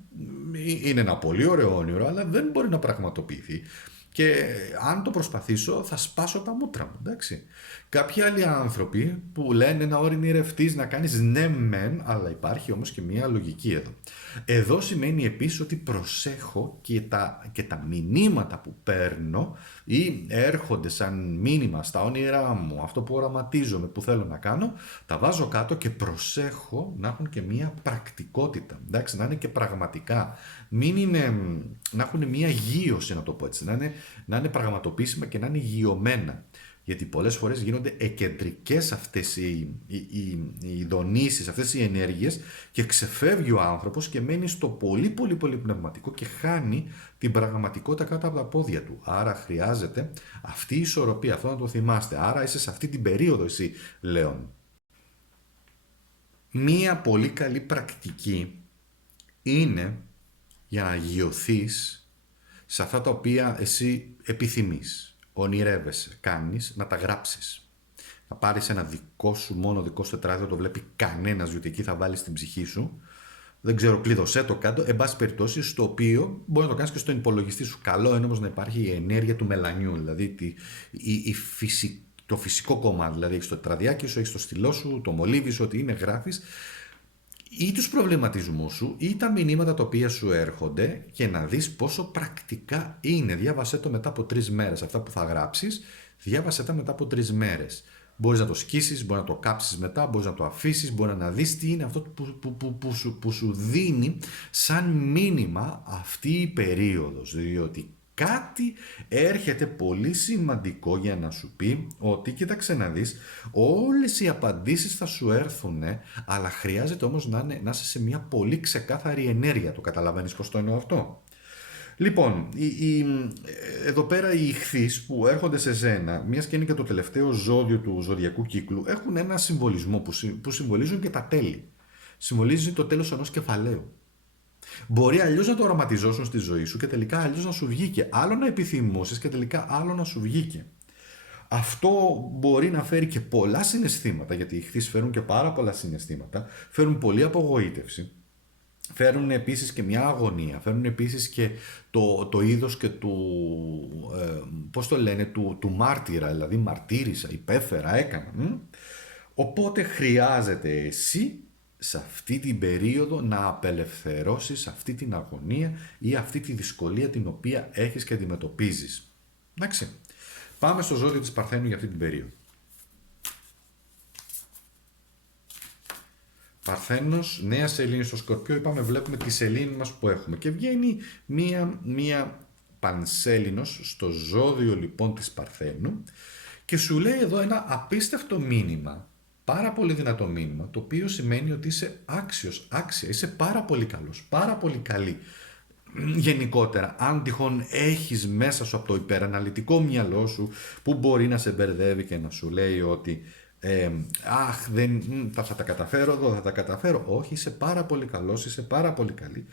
είναι ένα πολύ ωραίο όνειρο, αλλά δεν μπορεί να πραγματοποιηθεί. Και αν το προσπαθήσω, θα σπάσω τα μούτρα μου, εντάξει. Κάποιοι άλλοι άνθρωποι που λένε να ορεινηρευτείς, να κάνεις ναι μεν, αλλά υπάρχει όμως και μια λογική εδώ. Εδώ σημαίνει επίσης ότι προσέχω και τα μηνύματα που παίρνω ή έρχονται σαν μήνυμα στα όνειρά μου, αυτό που οραματίζομαι, που θέλω να κάνω, τα βάζω κάτω και προσέχω να έχουν και μια πρακτικότητα, εντάξει, να είναι και πραγματικά. Μην είναι, να έχουν μια γείωση, να το πω έτσι, να είναι πραγματοποιήσιμα και να είναι γειωμένα. Γιατί πολλές φορές γίνονται εκεντρικές αυτές οι δονήσεις, αυτές οι ενέργειες και ξεφεύγει ο άνθρωπος και μένει στο πολύ πνευματικό και χάνει την πραγματικότητα κάτω από τα πόδια του. Άρα χρειάζεται αυτή η ισορροπία, αυτό να το θυμάστε. Άρα είσαι σε αυτή την περίοδο εσύ, Λέων. Μία πολύ καλή πρακτική είναι για να γειωθείς σε αυτά τα οποία εσύ επιθυμείς. Ονειρεύεσαι, κάνεις, να τα γράψεις. Να πάρεις ένα μόνο δικό σου τετράδιο, το βλέπει κανένας, διότι εκεί θα βάλεις την ψυχή σου. Δεν ξέρω, κλείδωσέ το κάτω, εν πάση περιπτώσει, στο οποίο μπορεί να το κάνεις και στον υπολογιστή σου. Καλό είναι όμως να υπάρχει η ενέργεια του μελανιού, δηλαδή το φυσικό κομμάτι. Δηλαδή έχεις το τετραδιάκι σου, έχεις το στυλό σου, το μολύβι σου, ό,τι είναι, γράφεις. Ή τους προβληματισμούς σου ή τα μηνύματα τα οποία σου έρχονται και να δεις πόσο πρακτικά είναι. Διάβασέ το μετά από 3 μέρες. Αυτά που θα γράψεις, διάβασέ τα μετά από 3 μέρες. Μπορείς να το σκίσεις, μπορείς να το κάψεις μετά, μπορείς να το αφήσεις, μπορείς να δεις τι είναι αυτό που σου δίνει σαν μήνυμα αυτή η περίοδος. Διότι κάτι έρχεται πολύ σημαντικό για να σου πει ότι, κοίταξε να δεις, όλες οι απαντήσεις θα σου έρθουν, αλλά χρειάζεται όμως να είσαι σε μια πολύ ξεκάθαρη ενέργεια. Το καταλαβαίνεις πως το εννοώ αυτό? Λοιπόν, εδώ πέρα οι Ιχθύς που έρχονται σε σένα, μιας και είναι και το τελευταίο ζώδιο του ζωδιακού κύκλου, έχουν ένα συμβολισμό που συμβολίζουν και τα τέλη. Συμβολίζει το τέλος ενός κεφαλαίου. Μπορεί αλλιώς να το οραματιζόσουν στη ζωή σου και τελικά αλλιώς να σου βγήκε. Άλλο να επιθυμούσες και τελικά άλλο να σου βγήκε. Αυτό μπορεί να φέρει και πολλά συναισθήματα, γιατί οι Ιχθύς φέρουν και πάρα πολλά συναισθήματα. Φέρουν πολλή απογοήτευση. Φέρουν επίσης και μια αγωνία. Φέρουν επίσης και το είδος και του μάρτυρα. Δηλαδή μαρτύρησα, υπέφερα, έκανα. Οπότε χρειάζεται εσύ σε αυτή την περίοδο να απελευθερώσεις αυτή την αγωνία ή αυτή τη δυσκολία την οποία έχεις και αντιμετωπίζεις. Εντάξει. Πάμε στο ζώδιο της Παρθένου για αυτή την περίοδο. Παρθένος, νέα σελήνη στο Σκορπιό, είπαμε βλέπουμε τη σελήνη μας που έχουμε και βγαίνει μία πανσέλινος στο ζώδιο λοιπόν της Παρθένου και σου λέει εδώ ένα απίστευτο μήνυμα, πάρα πολύ δυνατό μήνυμα, το οποίο σημαίνει ότι είσαι άξιος, άξια, είσαι πάρα πολύ καλός, πάρα πολύ καλή. γενικότερα, αν τυχόν έχεις μέσα σου από το υπεραναλυτικό μυαλό σου που μπορεί να σε μπερδεύει και να σου λέει ότι αχ, θα τα καταφέρω εδώ, θα τα καταφέρω. Όχι, είσαι πάρα πολύ καλός, είσαι πάρα πολύ καλή.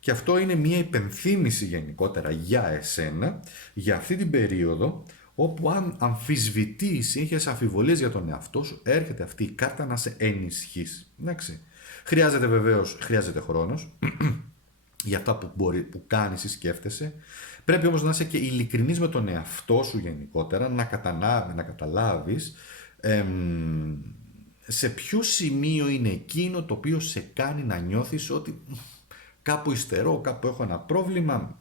Και αυτό είναι μια υπενθύμηση γενικότερα για εσένα, για αυτή την περίοδο, όπου αν αμφισβητείς ή έχεις αμφιβολίες για τον εαυτό σου, έρχεται αυτή η κάρτα να σε ενισχύσει. Εντάξει. Χρειάζεται βεβαίως, χρειάζεται χρόνος για αυτά που κάνεις ή σκέφτεσαι. Πρέπει όμως να είσαι και ειλικρινής με τον εαυτό σου γενικότερα, να καταλάβεις σε ποιο σημείο είναι εκείνο το οποίο σε κάνει να νιώθεις ότι κάπου υστερώ, κάπου έχω ένα πρόβλημα.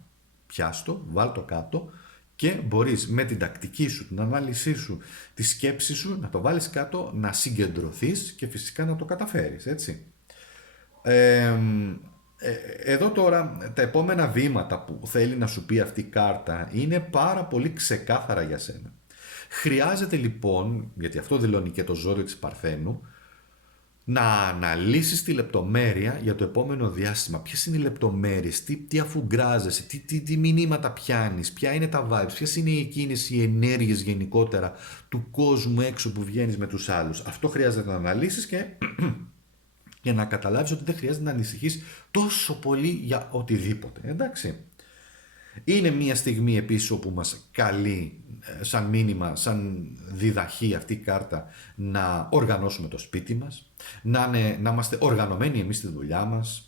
Πιάστο, βάλ το κάτω και μπορείς με την τακτική σου, την ανάλυση σου, τη σκέψη σου να το βάλεις κάτω, να συγκεντρωθείς και φυσικά να το καταφέρεις, έτσι. Εδώ τώρα τα επόμενα βήματα που θέλει να σου πει αυτή η κάρτα είναι πάρα πολύ ξεκάθαρα για σένα. Χρειάζεται λοιπόν, γιατί αυτό δηλώνει και το ζώδιο της Παρθένου, να αναλύσεις τη λεπτομέρεια για το επόμενο διάστημα. Ποιες είναι οι λεπτομέρειες, τι αφουγκράζεσαι, τι μηνύματα πιάνεις, ποια είναι τα vibes, ποιες είναι εκείνες οι ενέργειες γενικότερα του κόσμου έξω που βγαίνεις με τους άλλους. Αυτό χρειάζεται να αναλύσεις και να καταλάβεις ότι δεν χρειάζεται να ανησυχείς τόσο πολύ για οτιδήποτε. Εντάξει. Είναι μια στιγμή επίσης όπου μας καλεί σαν μήνυμα, σαν διδαχή αυτή η κάρτα να οργανώσουμε το σπίτι μας, να είμαστε οργανωμένοι εμείς στη δουλειά μας,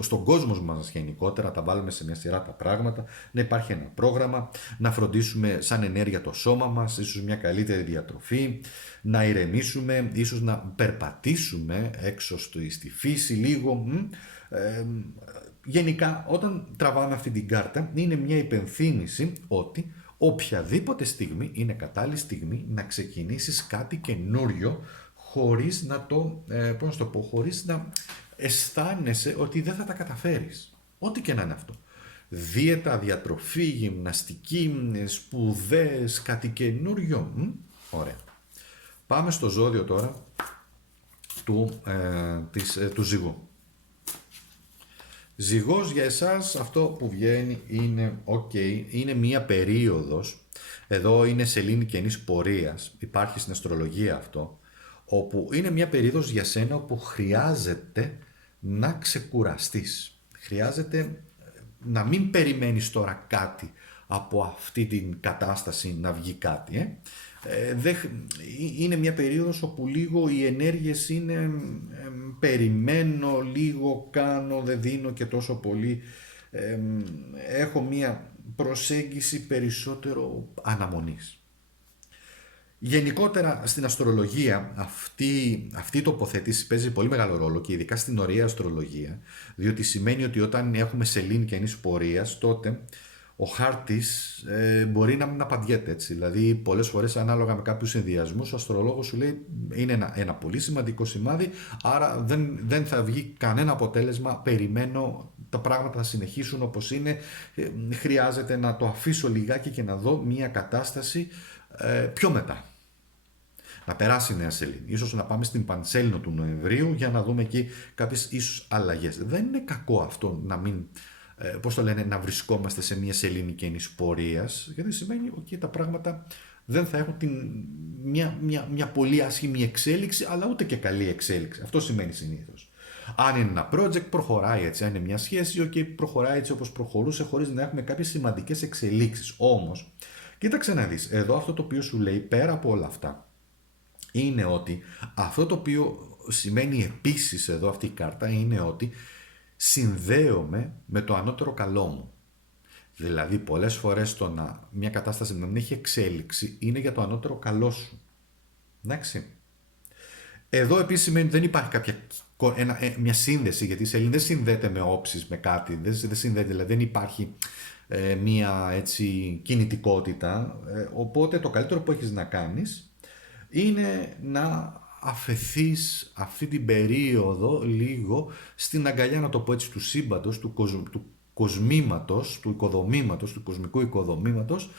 στον κόσμο μας γενικότερα, να τα βάλουμε σε μια σειρά τα πράγματα, να υπάρχει ένα πρόγραμμα, να φροντίσουμε σαν ενέργεια το σώμα μας, ίσως μια καλύτερη διατροφή, να ηρεμήσουμε, ίσως να περπατήσουμε έξω στη φύση λίγο. Γενικά, όταν τραβάμε αυτή την κάρτα, είναι μια υπενθύμηση ότι οποιαδήποτε στιγμή είναι κατάλληλη στιγμή να ξεκινήσεις κάτι καινούριο χωρίς να χωρίς να αισθάνεσαι ότι δεν θα τα καταφέρεις. Ό,τι και να είναι αυτό. Δίαιτα, διατροφή, γυμναστική, σπουδές, κάτι καινούριο. Ωραία. Πάμε στο ζώδιο τώρα του Ζυγού. Ζυγός, για εσάς αυτό που βγαίνει είναι είναι μία περίοδος, εδώ είναι σελήνη καινής πορείας, υπάρχει στην αστρολογία αυτό, όπου είναι μία περίοδος για σένα όπου χρειάζεται να ξεκουραστείς, χρειάζεται να μην περιμένεις τώρα κάτι από αυτή την κατάσταση να βγει κάτι. Είναι μια περίοδος όπου λίγο οι ενέργειες είναι περιμένω, λίγο κάνω, δεν δίνω και τόσο πολύ. Έχω μια προσέγγιση περισσότερο αναμονής. Γενικότερα στην αστρολογία αυτή η τοποθέτηση παίζει πολύ μεγάλο ρόλο και ειδικά στην ωραία αστρολογία, διότι σημαίνει ότι όταν έχουμε σελήνη καινής πορείας, τότε ο χάρτης μπορεί να μην απαντιέται, έτσι. Δηλαδή, πολλές φορές ανάλογα με κάποιους συνδυασμούς, ο αστρολόγος σου λέει είναι ένα πολύ σημαντικό σημάδι, άρα δεν θα βγει κανένα αποτέλεσμα. Περιμένω, τα πράγματα θα συνεχίσουν όπως είναι. Χρειάζεται να το αφήσω λιγάκι και να δω μια κατάσταση πιο μετά. Να περάσει η νέα σελήνη. Ίσως να πάμε στην πανσέλινο του Νοεμβρίου για να δούμε εκεί κάποιες ίσως αλλαγές. Δεν είναι κακό αυτό να μην. Να βρισκόμαστε σε μια σελήνη καινής πορείας, γιατί σημαίνει ότι τα πράγματα δεν θα έχουν μια πολύ άσχημη εξέλιξη, αλλά ούτε και καλή εξέλιξη. Αυτό σημαίνει συνήθως. Αν είναι ένα project, προχωράει έτσι. Αν είναι μια σχέση, προχωράει έτσι όπως προχωρούσε, χωρίς να έχουμε κάποιες σημαντικές εξελίξεις. Όμως, κοίταξε να δεις, εδώ αυτό το οποίο σου λέει πέρα από όλα αυτά, είναι ότι αυτό το οποίο σημαίνει επίσης εδώ αυτή η κάρτα, είναι ότι συνδέομαι με το ανώτερο καλό μου. Δηλαδή πολλές φορές μια κατάσταση να μην έχει εξέλιξη είναι για το ανώτερο καλό σου. Εντάξει. Εδώ επίσης σημαίνει ότι δεν υπάρχει μια σύνδεση, γιατί η σελήνη δεν συνδέεται με όψεις, με κάτι, δεν συνδέεται, δηλαδή δεν υπάρχει μια έτσι κινητικότητα, οπότε το καλύτερο που έχεις να κάνεις είναι να αφεθείς αυτή την περίοδο λίγο στην αγκαλιά, να το πω έτσι, του σύμπαντος, του κοσμήματος, του οικοδομήματος, του κοσμικού οικοδομήματος,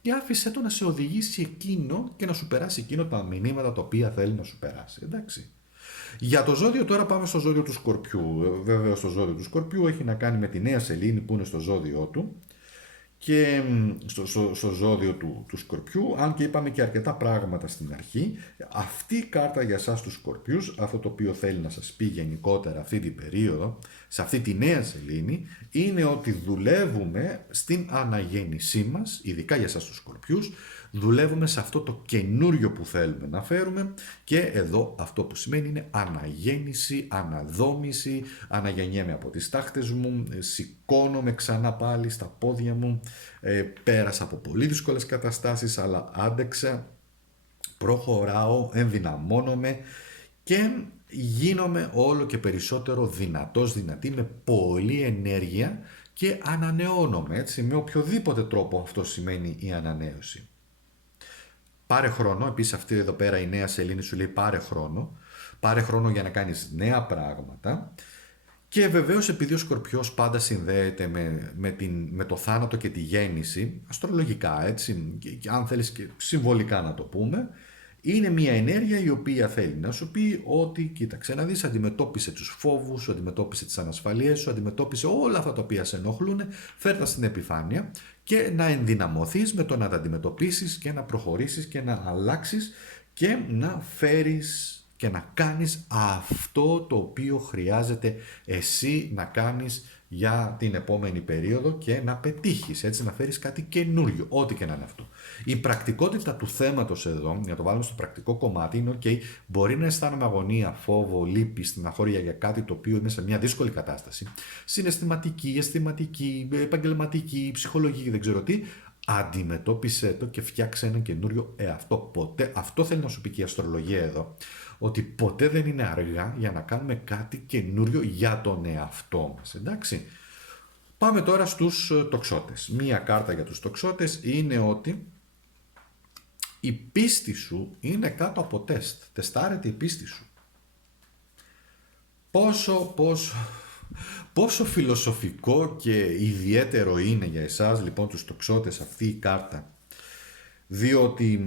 και άφησέ το να σε οδηγήσει εκείνο και να σου περάσει εκείνο τα μηνύματα τα οποία θέλει να σου περάσει. Εντάξει. Για το ζώδιο τώρα πάμε στο ζώδιο του Σκορπιού. Βέβαια στο ζώδιο του Σκορπιού έχει να κάνει με τη νέα σελήνη που είναι στο ζώδιό του και στο ζώδιο του Σκορπιού, αν και είπαμε και αρκετά πράγματα στην αρχή. Αυτή η κάρτα για εσάς τους Σκορπιούς, αυτό το οποίο θέλει να σας πει γενικότερα αυτή την περίοδο, σε αυτή τη νέα σελήνη, είναι ότι δουλεύουμε στην αναγέννησή μας, ειδικά για εσάς τους Σκορπιούς, δουλεύουμε σε αυτό το καινούριο που θέλουμε να φέρουμε και εδώ αυτό που σημαίνει είναι αναγέννηση, αναδόμηση, αναγεννιέμαι από τις τάχτες μου, σηκώνομαι ξανά πάλι στα πόδια μου, πέρασα από πολύ δύσκολες καταστάσεις αλλά άντεξα, προχωράω, ενδυναμώνομαι και γίνομαι όλο και περισσότερο δυνατός, δυνατή, με πολλή ενέργεια και ανανεώνομαι, έτσι, με οποιοδήποτε τρόπο αυτό σημαίνει η ανανέωση. Πάρε χρόνο, επίσης αυτή εδώ πέρα η νέα σελήνη σου λέει πάρε χρόνο για να κάνεις νέα πράγματα και βεβαίως επειδή ο Σκορπιός πάντα συνδέεται με το θάνατο και τη γέννηση, αστρολογικά έτσι, και αν θέλεις και συμβολικά να το πούμε, είναι μια ενέργεια η οποία θέλει να σου πει ότι κοίταξε να δεις, αντιμετώπισε τους φόβους σου, αντιμετώπισε τις ανασφαλίες σου, αντιμετώπισε όλα αυτά τα οποία σε ενοχλούν, φέρτα στην επιφάνεια και να ενδυναμωθείς με το να τα αντιμετωπίσεις και να προχωρήσεις και να αλλάξεις και να φέρεις και να κάνεις αυτό το οποίο χρειάζεται εσύ να κάνεις για την επόμενη περίοδο και να πετύχεις, έτσι, να φέρεις κάτι καινούριο, ό,τι και να είναι αυτό. Η πρακτικότητα του θέματος εδώ, για να το βάλουμε στο πρακτικό κομμάτι, είναι ok, μπορεί να αισθάνομαι αγωνία, φόβο, λύπη, στεναχώρια για κάτι το οποίο είμαι σε μια δύσκολη κατάσταση, συναισθηματική, αισθηματική, επαγγελματική, ψυχολογική, δεν ξέρω τι, αντιμετώπισε το και φτιάξε ένα καινούριο εαυτό. Ποτέ, αυτό θέλει να σου πει και η αστρολογία εδώ, ότι ποτέ δεν είναι αργά για να κάνουμε κάτι καινούριο για τον εαυτό μας, εντάξει. Πάμε τώρα στους τοξότες. Μία κάρτα για τους τοξότες είναι ότι η πίστη σου είναι κάτω από τεστ. Τεστάρεται η πίστη σου. Πόσο φιλοσοφικό και ιδιαίτερο είναι για εσάς λοιπόν τους τοξότες αυτή η κάρτα. Διότι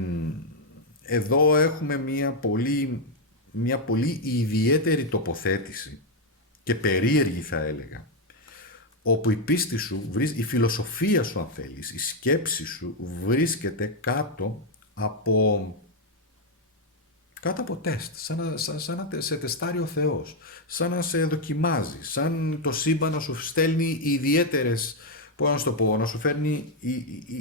εδώ έχουμε μια πολύ ιδιαίτερη τοποθέτηση και περίεργη θα έλεγα, όπου η πίστη σου, η φιλοσοφία σου αν θέλεις, η σκέψη σου βρίσκεται κάτω από τεστ, σαν να σε τεστάρει ο Θεός, σαν να σε δοκιμάζει, σαν το σύμπαν να σου στέλνει ιδιαίτερες, πώς να σου το πω, να σου φέρνει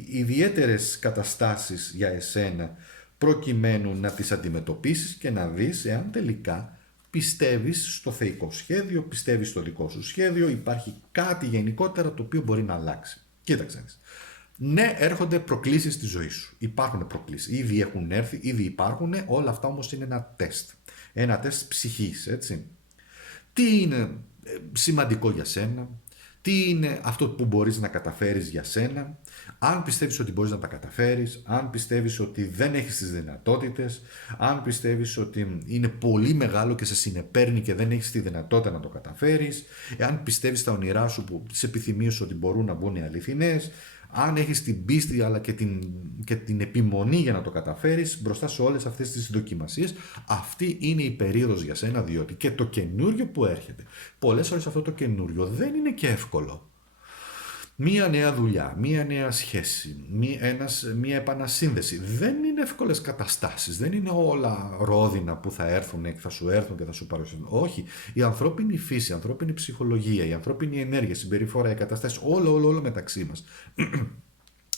ιδιαίτερες καταστάσεις για εσένα, προκειμένου να τις αντιμετωπίσεις και να δεις εάν τελικά πιστεύεις στο θεϊκό σχέδιο, πιστεύεις στο δικό σου σχέδιο, υπάρχει κάτι γενικότερα το οποίο μπορεί να αλλάξει. Κοίταξε. Ναι, έρχονται προκλήσεις στη ζωή σου. Υπάρχουν προκλήσεις. Ήδη έχουν έρθει, ήδη υπάρχουν, όλα αυτά όμως είναι ένα τεστ. Ένα τεστ ψυχής, έτσι. Τι είναι σημαντικό για σένα, τι είναι αυτό που μπορείς να καταφέρεις για σένα, αν πιστεύεις ότι μπορείς να τα καταφέρεις, αν πιστεύεις ότι δεν έχεις τις δυνατότητες, αν πιστεύεις ότι είναι πολύ μεγάλο και σε συνεπέρνει και δεν έχεις τη δυνατότητα να το καταφέρεις, αν πιστεύεις στα ονειρά σου, τις επιθυμίες σου ότι μπορούν να μπουν αληθινές, αν έχεις την πίστη αλλά και την επιμονή για να το καταφέρεις μπροστά σε όλες αυτές τις δοκιμασίες, αυτή είναι η περίοδος για σένα, διότι και το καινούριο που έρχεται, πολλές φορές αυτό το καινούριο δεν είναι και εύκολο. Μία νέα δουλειά, μία νέα σχέση, μία επανασύνδεση. Δεν είναι εύκολες καταστάσεις, δεν είναι όλα ρόδινα που θα έρθουν και θα σου παρουσιάσουν. Όχι, η ανθρώπινη φύση, η ανθρώπινη ψυχολογία, η ανθρώπινη ενέργεια, συμπεριφορά, οι καταστάσεις, όλο μεταξύ μας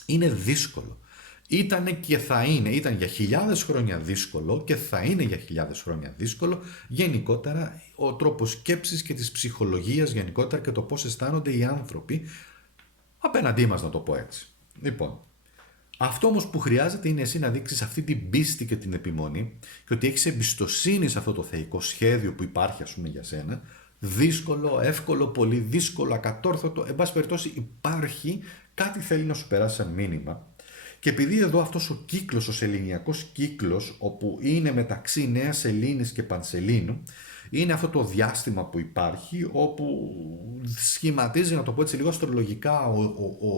είναι δύσκολο. Ήτανε και θα είναι, ήταν για χιλιάδες χρόνια δύσκολο και θα είναι για χιλιάδες χρόνια δύσκολο γενικότερα ο τρόπος σκέψης και της ψυχολογίας γενικότερα και το πώς αισθάνονται οι άνθρωποι απέναντί μας, να το πω έτσι. Λοιπόν, αυτό όμως που χρειάζεται είναι εσύ να δείξεις αυτή την πίστη και την επιμονή και ότι έχεις εμπιστοσύνη σε αυτό το θεϊκό σχέδιο που υπάρχει ας πούμε για σένα. Δύσκολο, εύκολο, πολύ δύσκολο, ακατόρθωτο, εν πάση περιπτώσει υπάρχει, κάτι θέλει να σου περάσει σαν μήνυμα. Και επειδή εδώ αυτός ο κύκλος, ο σεληνιακός κύκλος, όπου είναι μεταξύ Νέας Σελήνης και Πανσελήνου, είναι αυτό το διάστημα που υπάρχει, όπου σχηματίζει, να το πω έτσι λίγο αστρολογικά,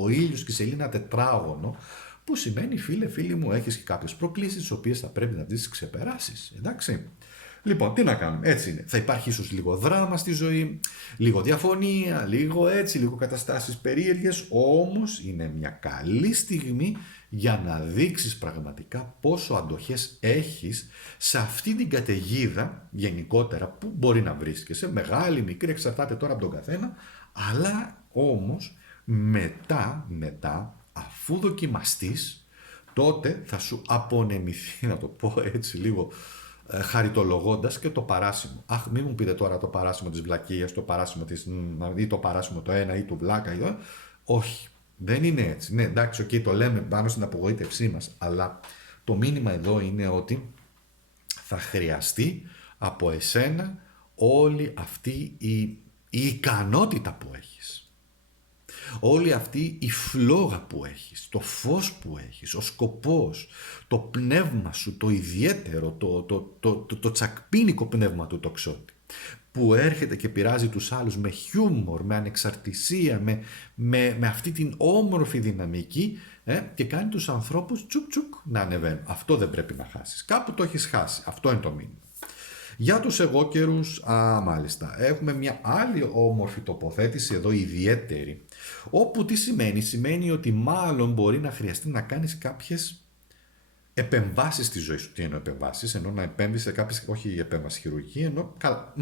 ο ήλιος και η σελήνα τετράγωνο, που σημαίνει φίλε μου έχεις και κάποιες προκλήσεις, τις οποίες θα πρέπει να τις ξεπεράσεις, εντάξει. Λοιπόν, τι να κάνουμε, έτσι είναι. Θα υπάρχει ίσως λίγο δράμα στη ζωή, λίγο διαφωνία, λίγο έτσι, λίγο καταστάσεις περίεργες, όμως είναι μια καλή στιγμή για να δείξεις πραγματικά πόσο αντοχές έχεις σε αυτή την καταιγίδα γενικότερα που μπορεί να βρίσκεσαι, μεγάλη, μικρή, εξαρτάται τώρα από τον καθένα, αλλά όμως μετά, αφού δοκιμαστείς, τότε θα σου απονεμηθεί, να το πω έτσι λίγο χαριτολογώντας, και το παράσημο. Αχ, μην μου πείτε τώρα το παράσημο της βλακείας, το παράσημο της, ή το παράσημο το ένα ή του βλάκα ή το... Όχι, δεν είναι έτσι. Ναι, εντάξει, το λέμε πάνω στην απογοήτευσή μας, αλλά το μήνυμα εδώ είναι ότι θα χρειαστεί από εσένα όλη αυτή η ικανότητα που έχεις. Όλη αυτή η φλόγα που έχεις, το φως που έχεις, ο σκοπός, το πνεύμα σου, το ιδιαίτερο, το τσακπίνικο πνεύμα του τοξότη, που έρχεται και πειράζει τους άλλους με χιούμορ, με ανεξαρτησία, με αυτή την όμορφη δυναμική, και κάνει τους ανθρώπους τσουκ τσουκ να ανεβαίνουν. Αυτό δεν πρέπει να χάσεις. Κάπου το έχεις χάσει. Αυτό είναι το μήνυμα. Για τους εγώ καιρούς, μάλιστα, έχουμε μια άλλη όμορφη τοποθέτηση εδώ, ιδιαίτερη, όπου τι σημαίνει? Σημαίνει ότι μάλλον μπορεί να χρειαστεί να κάνεις κάποιες επεμβάσεις στη ζωή σου. Τι εννοώ επεμβάσεις? Εννοώ να επέμβεις σε κάποιες, όχι επέμβαση χειρουργική, εννοώ, καλά,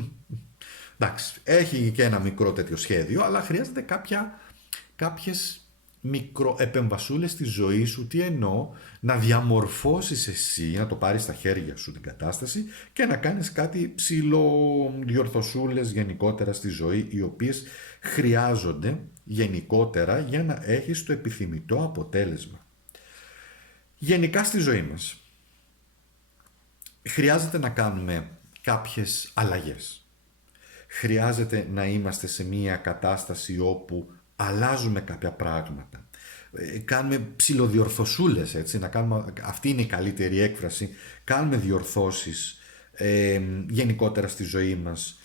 εντάξει, έχει και ένα μικρό τέτοιο σχέδιο, αλλά χρειάζεται κάποιες μικροεπεμβασούλες στη ζωή σου. Τι εννοώ? Να διαμορφώσεις εσύ, να το πάρεις στα χέρια σου την κατάσταση και να κάνεις κάτι ψιλοδιορθωσούλες γενικότερα στη ζωή, οι οποίες χρειάζονται γενικότερα για να έχεις το επιθυμητό αποτέλεσμα. Γενικά στη ζωή μας χρειάζεται να κάνουμε κάποιες αλλαγές. Χρειάζεται να είμαστε σε μια κατάσταση όπου αλλάζουμε κάποια πράγματα. Κάνουμε ψιλοδιορθωσούλες, έτσι, αυτή είναι η καλύτερη έκφραση. Κάνουμε διορθώσεις γενικότερα στη ζωή μας,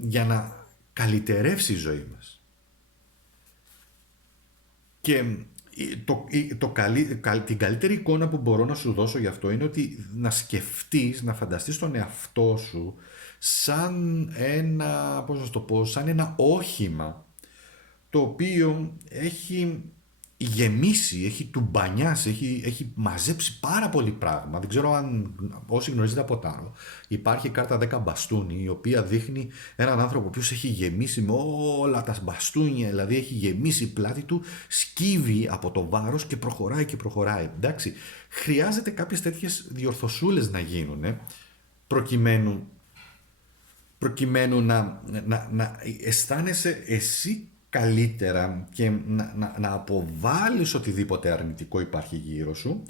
για να καλυτερεύσει η ζωή μας. Και την καλύτερη εικόνα που μπορώ να σου δώσω γι' αυτό είναι ότι να σκεφτείς, να φανταστείς τον εαυτό σου σαν ένα, πώς να το πω, σαν ένα όχημα το οποίο έχει γεμίσει, έχει τουμπανιάσει, έχει μαζέψει πάρα πολύ πράγμα. Δεν ξέρω αν όσοι γνωρίζετε από τάρο, υπάρχει η κάρτα 10 μπαστούνι, η οποία δείχνει έναν άνθρωπο ο οποίος έχει γεμίσει με όλα τα μπαστούνια, δηλαδή έχει γεμίσει η πλάτη του, σκύβει από το βάρος και προχωράει και προχωράει. Εντάξει, χρειάζεται κάποιες τέτοιες διορθωσούλες να γίνουν, προκειμένου να αισθάνεσαι εσύ καλύτερα και να αποβάλεις οτιδήποτε αρνητικό υπάρχει γύρω σου,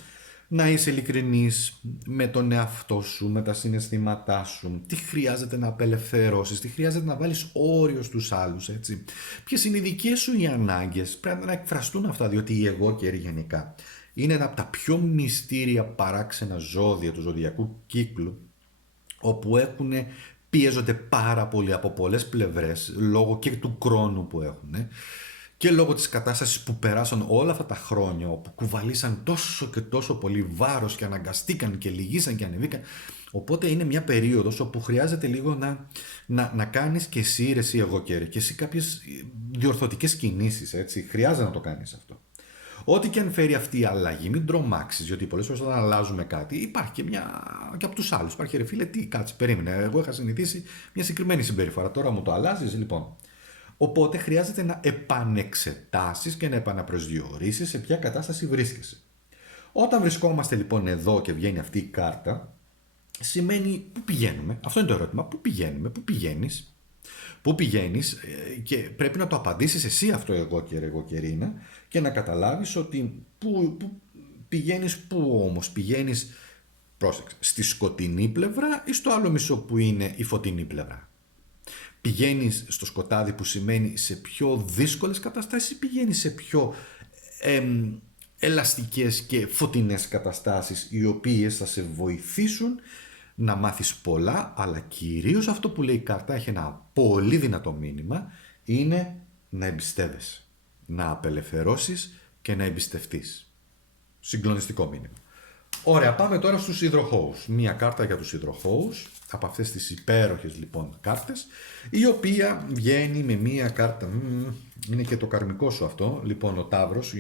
να είσαι ειλικρινής με τον εαυτό σου, με τα συναισθήματά σου, τι χρειάζεται να απελευθερώσεις, τι χρειάζεται να βάλεις όριο στους άλλους, έτσι. Ποιες είναι οι δικές σου οι ανάγκες, πρέπει να εκφραστούν αυτά, διότι οι εγώ καιροί γενικά είναι ένα από τα πιο μυστήρια παράξενα ζώδια του ζωδιακού κύκλου, όπου πιέζονται πάρα πολύ από πολλές πλευρές, λόγω και του χρόνου που έχουν και λόγω της κατάστασης που περάσαν όλα αυτά τα χρόνια, όπου κουβαλήσαν τόσο και τόσο πολύ βάρος και αναγκαστήκαν και λυγίσαν και ανεβήκαν. Οπότε είναι μια περίοδος όπου χρειάζεται λίγο να κάνεις και εσύ εγώ και εσύ κάποιες διορθωτικές κινήσεις, έτσι. Χρειάζεται να το κάνεις αυτό. Ό,τι και αν φέρει αυτή η αλλαγή, μην τρομάξεις, γιατί πολλές φορές όταν αλλάζουμε κάτι, υπάρχει και από τους άλλους. Υπάρχει, ρε φίλε, τι, κάτσε, περίμενε. Εγώ είχα συνηθίσει μια συγκεκριμένη συμπεριφορά. Τώρα μου το αλλάζεις, λοιπόν. Οπότε χρειάζεται να επανεξετάσεις και να επαναπροσδιορίσεις σε ποια κατάσταση βρίσκεσαι. Όταν βρισκόμαστε λοιπόν εδώ και βγαίνει αυτή η κάρτα, σημαίνει πού πηγαίνουμε. Αυτό είναι το ερώτημα. Πού πηγαίνουμε, πού πηγαίνεις. Πού πηγαίνεις, και πρέπει να το απαντήσεις εσύ αυτό εγώ καιρίνα, και να καταλάβεις ότι πού πηγαίνεις, πού όμως πηγαίνεις, πρόσεξε, στη σκοτεινή πλευρά ή στο άλλο μισό που είναι η φωτεινή πλευρά. Πηγαίνεις στο σκοτάδι που σημαίνει σε πιο δύσκολες καταστάσεις ή πηγαίνεις σε πιο ελαστικές και φωτεινές καταστάσεις, οι οποίες θα σε βοηθήσουν να μάθεις πολλά, αλλά κυρίως αυτό που λέει η κάρτα έχει ένα πολύ δυνατό μήνυμα, είναι να εμπιστεύεσαι, να απελευθερώσεις και να εμπιστευτείς. Συγκλονιστικό μήνυμα. Ωραία, πάμε τώρα στους υδροχόους. Μία κάρτα για τους υδροχόους, από αυτές τις υπέροχες λοιπόν κάρτες, η οποία βγαίνει με μία κάρτα, είναι και το καρμικό σου αυτό, λοιπόν ο Ταύρος,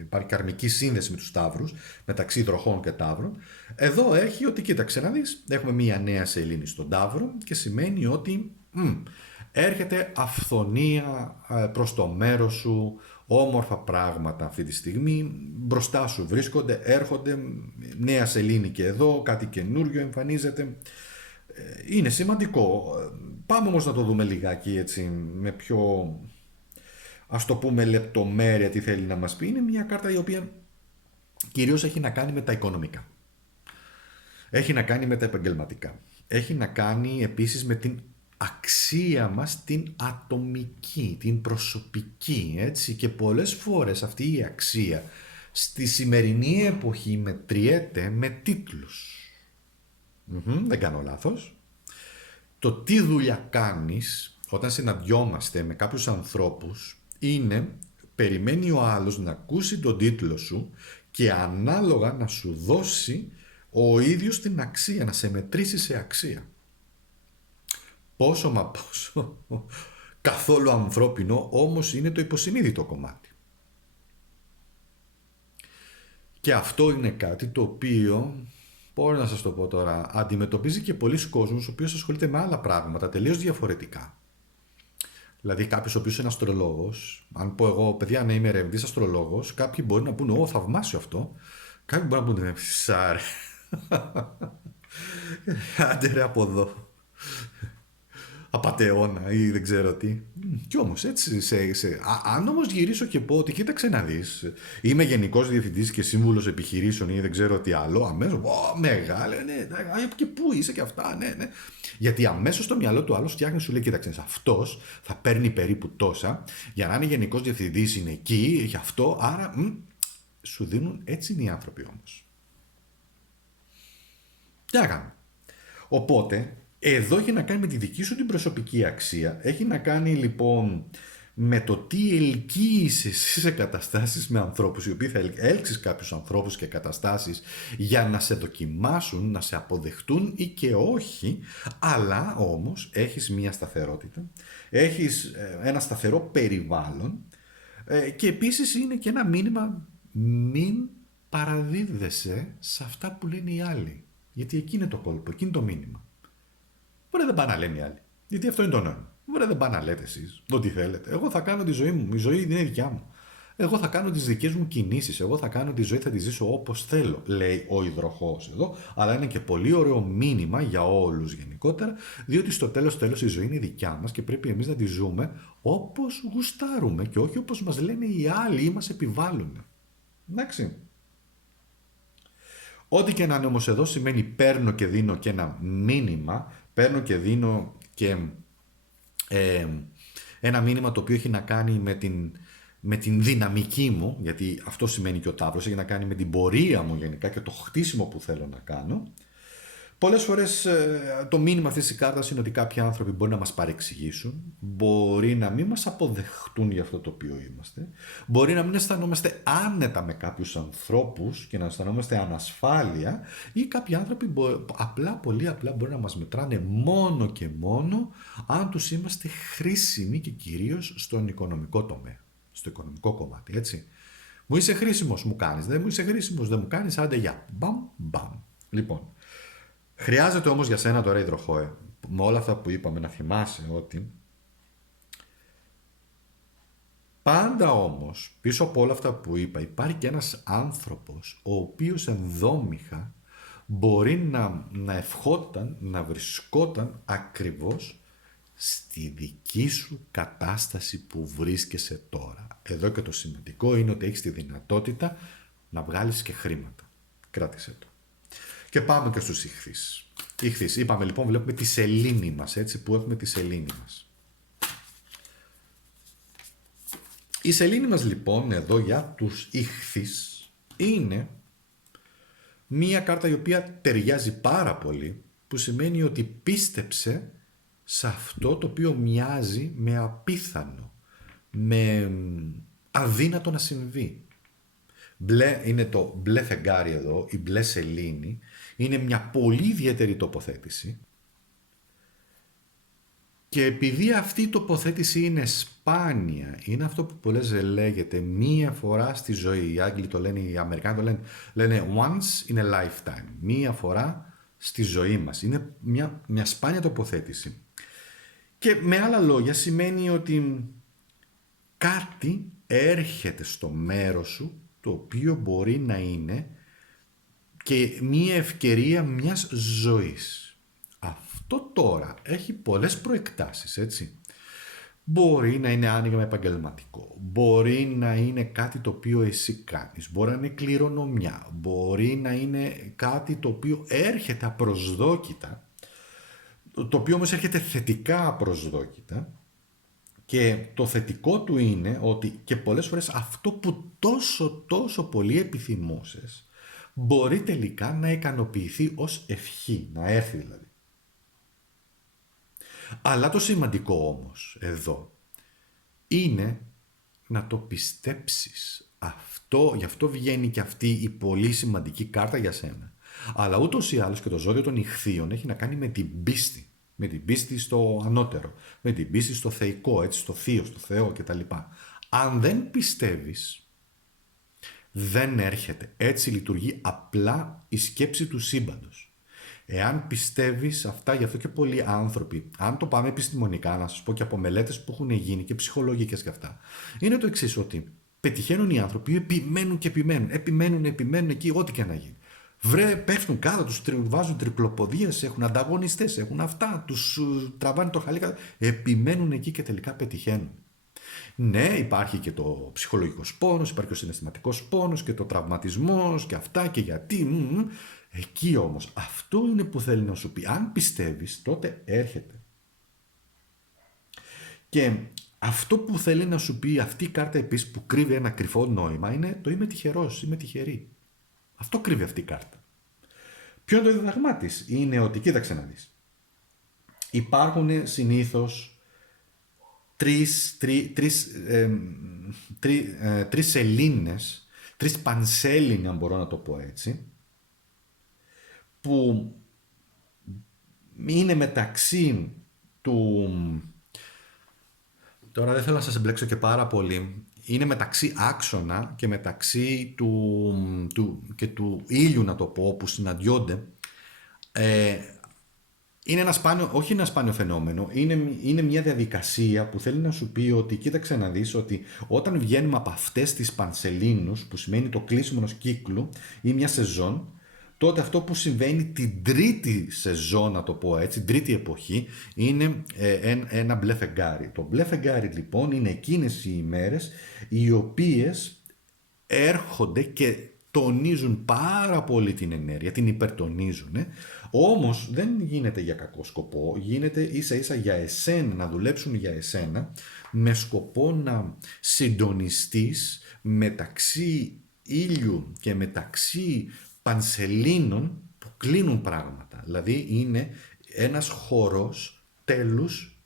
υπάρχει καρμική σύνδεση με τους Ταύρους, μεταξύ υδροχόων και Ταύρων. Εδώ έχει ότι, κοίταξε να δεις, έχουμε μία νέα σελήνη στον Ταύρο και σημαίνει ότι έρχεται αυθονία προς το μέρος σου, όμορφα πράγματα αυτή τη στιγμή, μπροστά σου βρίσκονται, έρχονται, νέα σελήνη και εδώ, κάτι καινούριο εμφανίζεται. Είναι σημαντικό. Πάμε όμως να το δούμε λιγάκι έτσι, με πιο, ας το πούμε, λεπτομέρεια τι θέλει να μας πει. Είναι μια κάρτα η οποία κυρίως έχει να κάνει με τα οικονομικά. Έχει να κάνει με τα επαγγελματικά. Έχει να κάνει επίσης με την αξία μας, την ατομική, την προσωπική, έτσι, και πολλές φορές αυτή η αξία στη σημερινή εποχή μετριέται με τίτλους. Δεν κάνω λάθος. Το τι δουλειά κάνεις όταν συναντιόμαστε με κάποιους ανθρώπους είναι, περιμένει ο άλλος να ακούσει τον τίτλο σου και ανάλογα να σου δώσει ο ίδιος την αξία, να σε μετρήσει σε αξία. Πόσο μα πόσο καθόλου ανθρώπινο όμως είναι το υποσυνείδητο κομμάτι. Και αυτό είναι κάτι το οποίο, μπορώ να σας το πω τώρα, αντιμετωπίζει και πολλοί κόσμος ο οποίος ασχολείται με άλλα πράγματα τελείως διαφορετικά. Δηλαδή κάποιος ο οποίος είναι αστρολόγος, αν πω εγώ παιδιά να είμαι ερευνητής αστρολόγος, κάποιοι μπορεί να πούνε «Ω, θαυμάσιο αυτό», κάποιοι μπορεί να πούνε «Ψάρε, άντε ρε από εδώ». Απατεώνα ή δεν ξέρω τι. Κι όμως έτσι, αν όμως γυρίσω και πω ότι κοίταξε να δεις, είμαι γενικός διευθυντής και σύμβουλος επιχειρήσεων ή δεν ξέρω τι άλλο, αμέσως, μεγάλε, ναι, και πού είσαι και αυτά, ναι. Γιατί αμέσως στο μυαλό του άλλου φτιάχνει, σου λέει, κοίταξε, αυτός θα παίρνει περίπου τόσα, για να είναι γενικός διευθυντής είναι εκεί, έχει αυτό, άρα σου δίνουν, έτσι είναι οι άνθρωποι όμως. Τι να κάνουμε. Οπότε, εδώ έχει να κάνει με τη δική σου την προσωπική αξία. Έχει να κάνει λοιπόν με το τι ελκύεις εσύ σε καταστάσεις με ανθρώπους, οι οποίοι θα έλξεις κάποιους ανθρώπους και καταστάσεις για να σε δοκιμάσουν, να σε αποδεχτούν ή και όχι, αλλά όμως έχεις μια σταθερότητα, έχεις ένα σταθερό περιβάλλον και επίσης είναι και ένα μήνυμα, μην παραδίδεσαι σε αυτά που λένε οι άλλοι. Γιατί εκεί είναι το κόλπο, εκεί είναι το μήνυμα. Μπορεί δεν πάνε να λένε οι άλλοι. Γιατί αυτό είναι το νόημα. Μπορεί δεν πάνε να λέτε εσείς ό,τι θέλετε. Εγώ θα κάνω τη ζωή μου. Η ζωή είναι δικιά μου. Εγώ θα κάνω τις δικές μου κινήσεις. Εγώ θα κάνω τη ζωή, θα τη ζήσω όπως θέλω, λέει ο υδροχόος εδώ. Αλλά είναι και πολύ ωραίο μήνυμα για όλους γενικότερα, διότι στο τέλος η ζωή είναι δικιά μας και πρέπει εμείς να τη ζούμε όπως γουστάρουμε και όχι όπως μας λένε οι άλλοι ή μας επιβάλλουν. Εντάξει. Ό,τι και να είναι όμως εδώ σημαίνει παίρνω και δίνω και ένα μήνυμα, παίρνω και δίνω και ένα μήνυμα το οποίο έχει να κάνει με την δυναμική μου, γιατί αυτό σημαίνει και ο Ταύρος, έχει να κάνει με την πορεία μου γενικά και το χτίσιμο που θέλω να κάνω. Πολλές φορές το μήνυμα αυτής της κάρτας είναι ότι κάποιοι άνθρωποι μπορεί να μας παρεξηγήσουν, μπορεί να μην μας αποδεχτούν για αυτό το οποίο είμαστε, μπορεί να μην αισθανόμαστε άνετα με κάποιους ανθρώπους και να αισθανόμαστε ανασφάλεια, ή κάποιοι άνθρωποι πολύ απλά μπορεί να μας μετράνε μόνο και μόνο αν τους είμαστε χρήσιμοι και κυρίως στον οικονομικό τομέα, στο οικονομικό κομμάτι, έτσι. Μου είσαι χρήσιμος, μου κάνεις, δεν μου είσαι χρήσιμος, δεν μου κάνεις, άντε γεια, μπαμ. Λοιπόν, χρειάζεται όμως για σένα τώρα, υδροχόε, με όλα αυτά που είπαμε, να θυμάσαι ότι πάντα όμως πίσω από όλα αυτά που είπα υπάρχει και ένας άνθρωπος ο οποίος ενδόμηχα μπορεί να ευχόταν, να βρισκόταν ακριβώς στη δική σου κατάσταση που βρίσκεσαι τώρα. Εδώ και το σημαντικό είναι ότι έχεις τη δυνατότητα να βγάλεις και χρήματα. Κράτησέ το. Και πάμε και στους ιχθύς. Ιχθύς. Είπαμε λοιπόν, βλέπουμε τη σελήνη μας, έτσι, που έχουμε τη σελήνη μας. Η σελήνη μας λοιπόν εδώ για τους ιχθύς είναι μία κάρτα η οποία ταιριάζει πάρα πολύ, που σημαίνει ότι πίστεψε σε αυτό το οποίο μοιάζει με απίθανο, με αδύνατο να συμβεί. Μπλε είναι το μπλε φεγγάρι εδώ, η μπλε σελήνη. Είναι μια πολύ ιδιαίτερη τοποθέτηση. Και επειδή αυτή η τοποθέτηση είναι σπάνια, είναι αυτό που πολλές λέγεται μία φορά στη ζωή. Οι Άγγλοι το λένε, οι Αμερικάνοι το λένε once in a lifetime. Μία φορά στη ζωή μας. Είναι μια σπάνια τοποθέτηση. Και με άλλα λόγια σημαίνει ότι κάτι έρχεται στο μέρος σου, το οποίο μπορεί να είναι και μία ευκαιρία μιας ζωής. Αυτό τώρα έχει πολλές προεκτάσεις, έτσι. Μπορεί να είναι άνοιγμα επαγγελματικό, μπορεί να είναι κάτι το οποίο εσύ κάνεις, μπορεί να είναι κληρονομιά, μπορεί να είναι κάτι το οποίο έρχεται απροσδόκητα, το οποίο όμως έρχεται θετικά απροσδόκητα, και το θετικό του είναι ότι και πολλές φορές αυτό που τόσο πολύ επιθυμούσες μπορεί τελικά να ικανοποιηθεί ως ευχή, να έρθει δηλαδή. Αλλά το σημαντικό όμως εδώ είναι να το πιστέψεις. Γι' αυτό βγαίνει και αυτή η πολύ σημαντική κάρτα για σένα. Αλλά ούτως ή άλλως και το ζώδιο των Ιχθύων έχει να κάνει με την πίστη. Με την πίστη στο ανώτερο, με την πίστη στο θεϊκό, έτσι, στο θείο, στο Θεό κτλ. Αν δεν πιστεύεις, δεν έρχεται. Έτσι λειτουργεί απλά η σκέψη του σύμπαντος. Εάν πιστεύεις αυτά, γι' αυτό και πολλοί άνθρωποι, αν το πάμε επιστημονικά, να σας πω και από μελέτες που έχουν γίνει και ψυχολογικές και αυτά, είναι το εξής, ότι πετυχαίνουν οι άνθρωποι, επιμένουν και επιμένουν εκεί, ό,τι και να γίνει. Πέφτουν κάτω, τους βάζουν τριπλοποδίες, έχουν ανταγωνιστές, έχουν αυτά, τους τραβάνε το χαλί κάτω, επιμένουν εκεί και τελικά πετυχαίνουν. Ναι, υπάρχει και το ψυχολογικός πόνος, υπάρχει ο συναισθηματικός πόνος και το τραυματισμός και αυτά και γιατί. Εκεί όμως, αυτό είναι που θέλει να σου πει. Αν πιστεύεις, τότε έρχεται. Και αυτό που θέλει να σου πει αυτή η κάρτα επίσης που κρύβει ένα κρυφό νόημα είναι το είμαι τυχερός, είμαι τυχερή. Αυτό κρύβει αυτή η κάρτα. Ποιο είναι το διδαγμά της? Είναι ότι, κοίταξε να δεις, υπάρχουν συνήθως τρεις σελήνες, τρεις πανσέλινοι, αν μπορώ να το πω έτσι, που είναι μεταξύ του... Τώρα δεν θέλω να σας εμπλέξω και πάρα πολύ. Είναι μεταξύ άξονα και μεταξύ του ήλιου, να το πω, που συναντιόνται. Είναι ένα σπάνιο, όχι ένα σπάνιο φαινόμενο, είναι μια διαδικασία που θέλει να σου πει ότι κοίταξε να δεις ότι όταν βγαίνουμε από αυτές τις πανσελίνους, που σημαίνει το κλείσιμο ενός κύκλου ή μια σεζόν, τότε αυτό που συμβαίνει την τρίτη σεζόν, να το πω έτσι, την τρίτη εποχή, είναι ένα μπλε φεγγάρι. Το μπλε φεγγάρι λοιπόν είναι εκείνες οι ημέρες οι οποίες έρχονται και τονίζουν πάρα πολύ την ενέργεια, την υπερτονίζουν, όμως δεν γίνεται για κακό σκοπό, γίνεται ίσα ίσα για εσένα, να δουλέψουν για εσένα, με σκοπό να συντονιστείς μεταξύ ήλιου και μεταξύ πανσελίνων που κλείνουν πράγματα. Δηλαδή είναι ένας χορός τέλους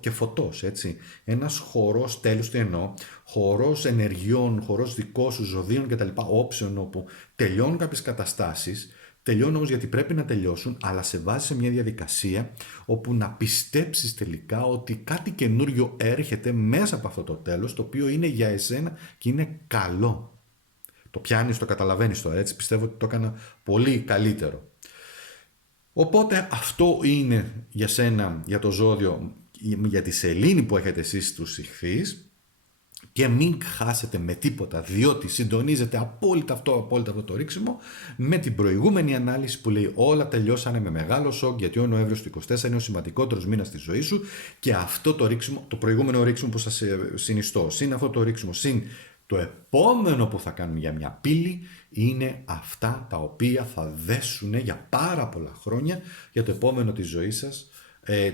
και φωτός, έτσι. Ένας χορός τέλους, τι εννοώ, χορός ενεργειών, χορός δικό σου, ζωδίων κτλ. Όψεων, όπου τελειώνουν κάποιες καταστάσεις, τελειώνουν όμως γιατί πρέπει να τελειώσουν, αλλά σε βάζει σε μια διαδικασία όπου να πιστέψεις τελικά ότι κάτι καινούριο έρχεται μέσα από αυτό το τέλος, το οποίο είναι για εσένα και είναι καλό. Το πιάνεις, το καταλαβαίνεις τώρα, έτσι, πιστεύω ότι το έκανα πολύ καλύτερο. Οπότε αυτό είναι για σένα, για το ζώδιο, για τη σελήνη που έχετε εσείς στους Ιχθύες, και μην χάσετε με τίποτα, διότι συντονίζεται απόλυτα αυτό το ρίξιμο με την προηγούμενη ανάλυση που λέει όλα τελειώσανε με μεγάλο σοκ, γιατί ο Νοέμβριος του 24 είναι ο σημαντικότερος μήνας στη ζωή σου, και αυτό το ρίξιμο, το προηγούμενο ρίξιμο που σας συνιστώ, συν αυτό το ρίξιμο, συν το επόμενο που θα κάνουμε για μια πύλη, είναι αυτά τα οποία θα δέσουν για πάρα πολλά χρόνια για το επόμενο της ζωής σας,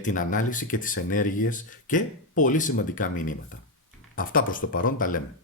την ανάλυση και τις ενέργειες και πολύ σημαντικά μηνύματα. Αυτά προς το παρόν τα λέμε.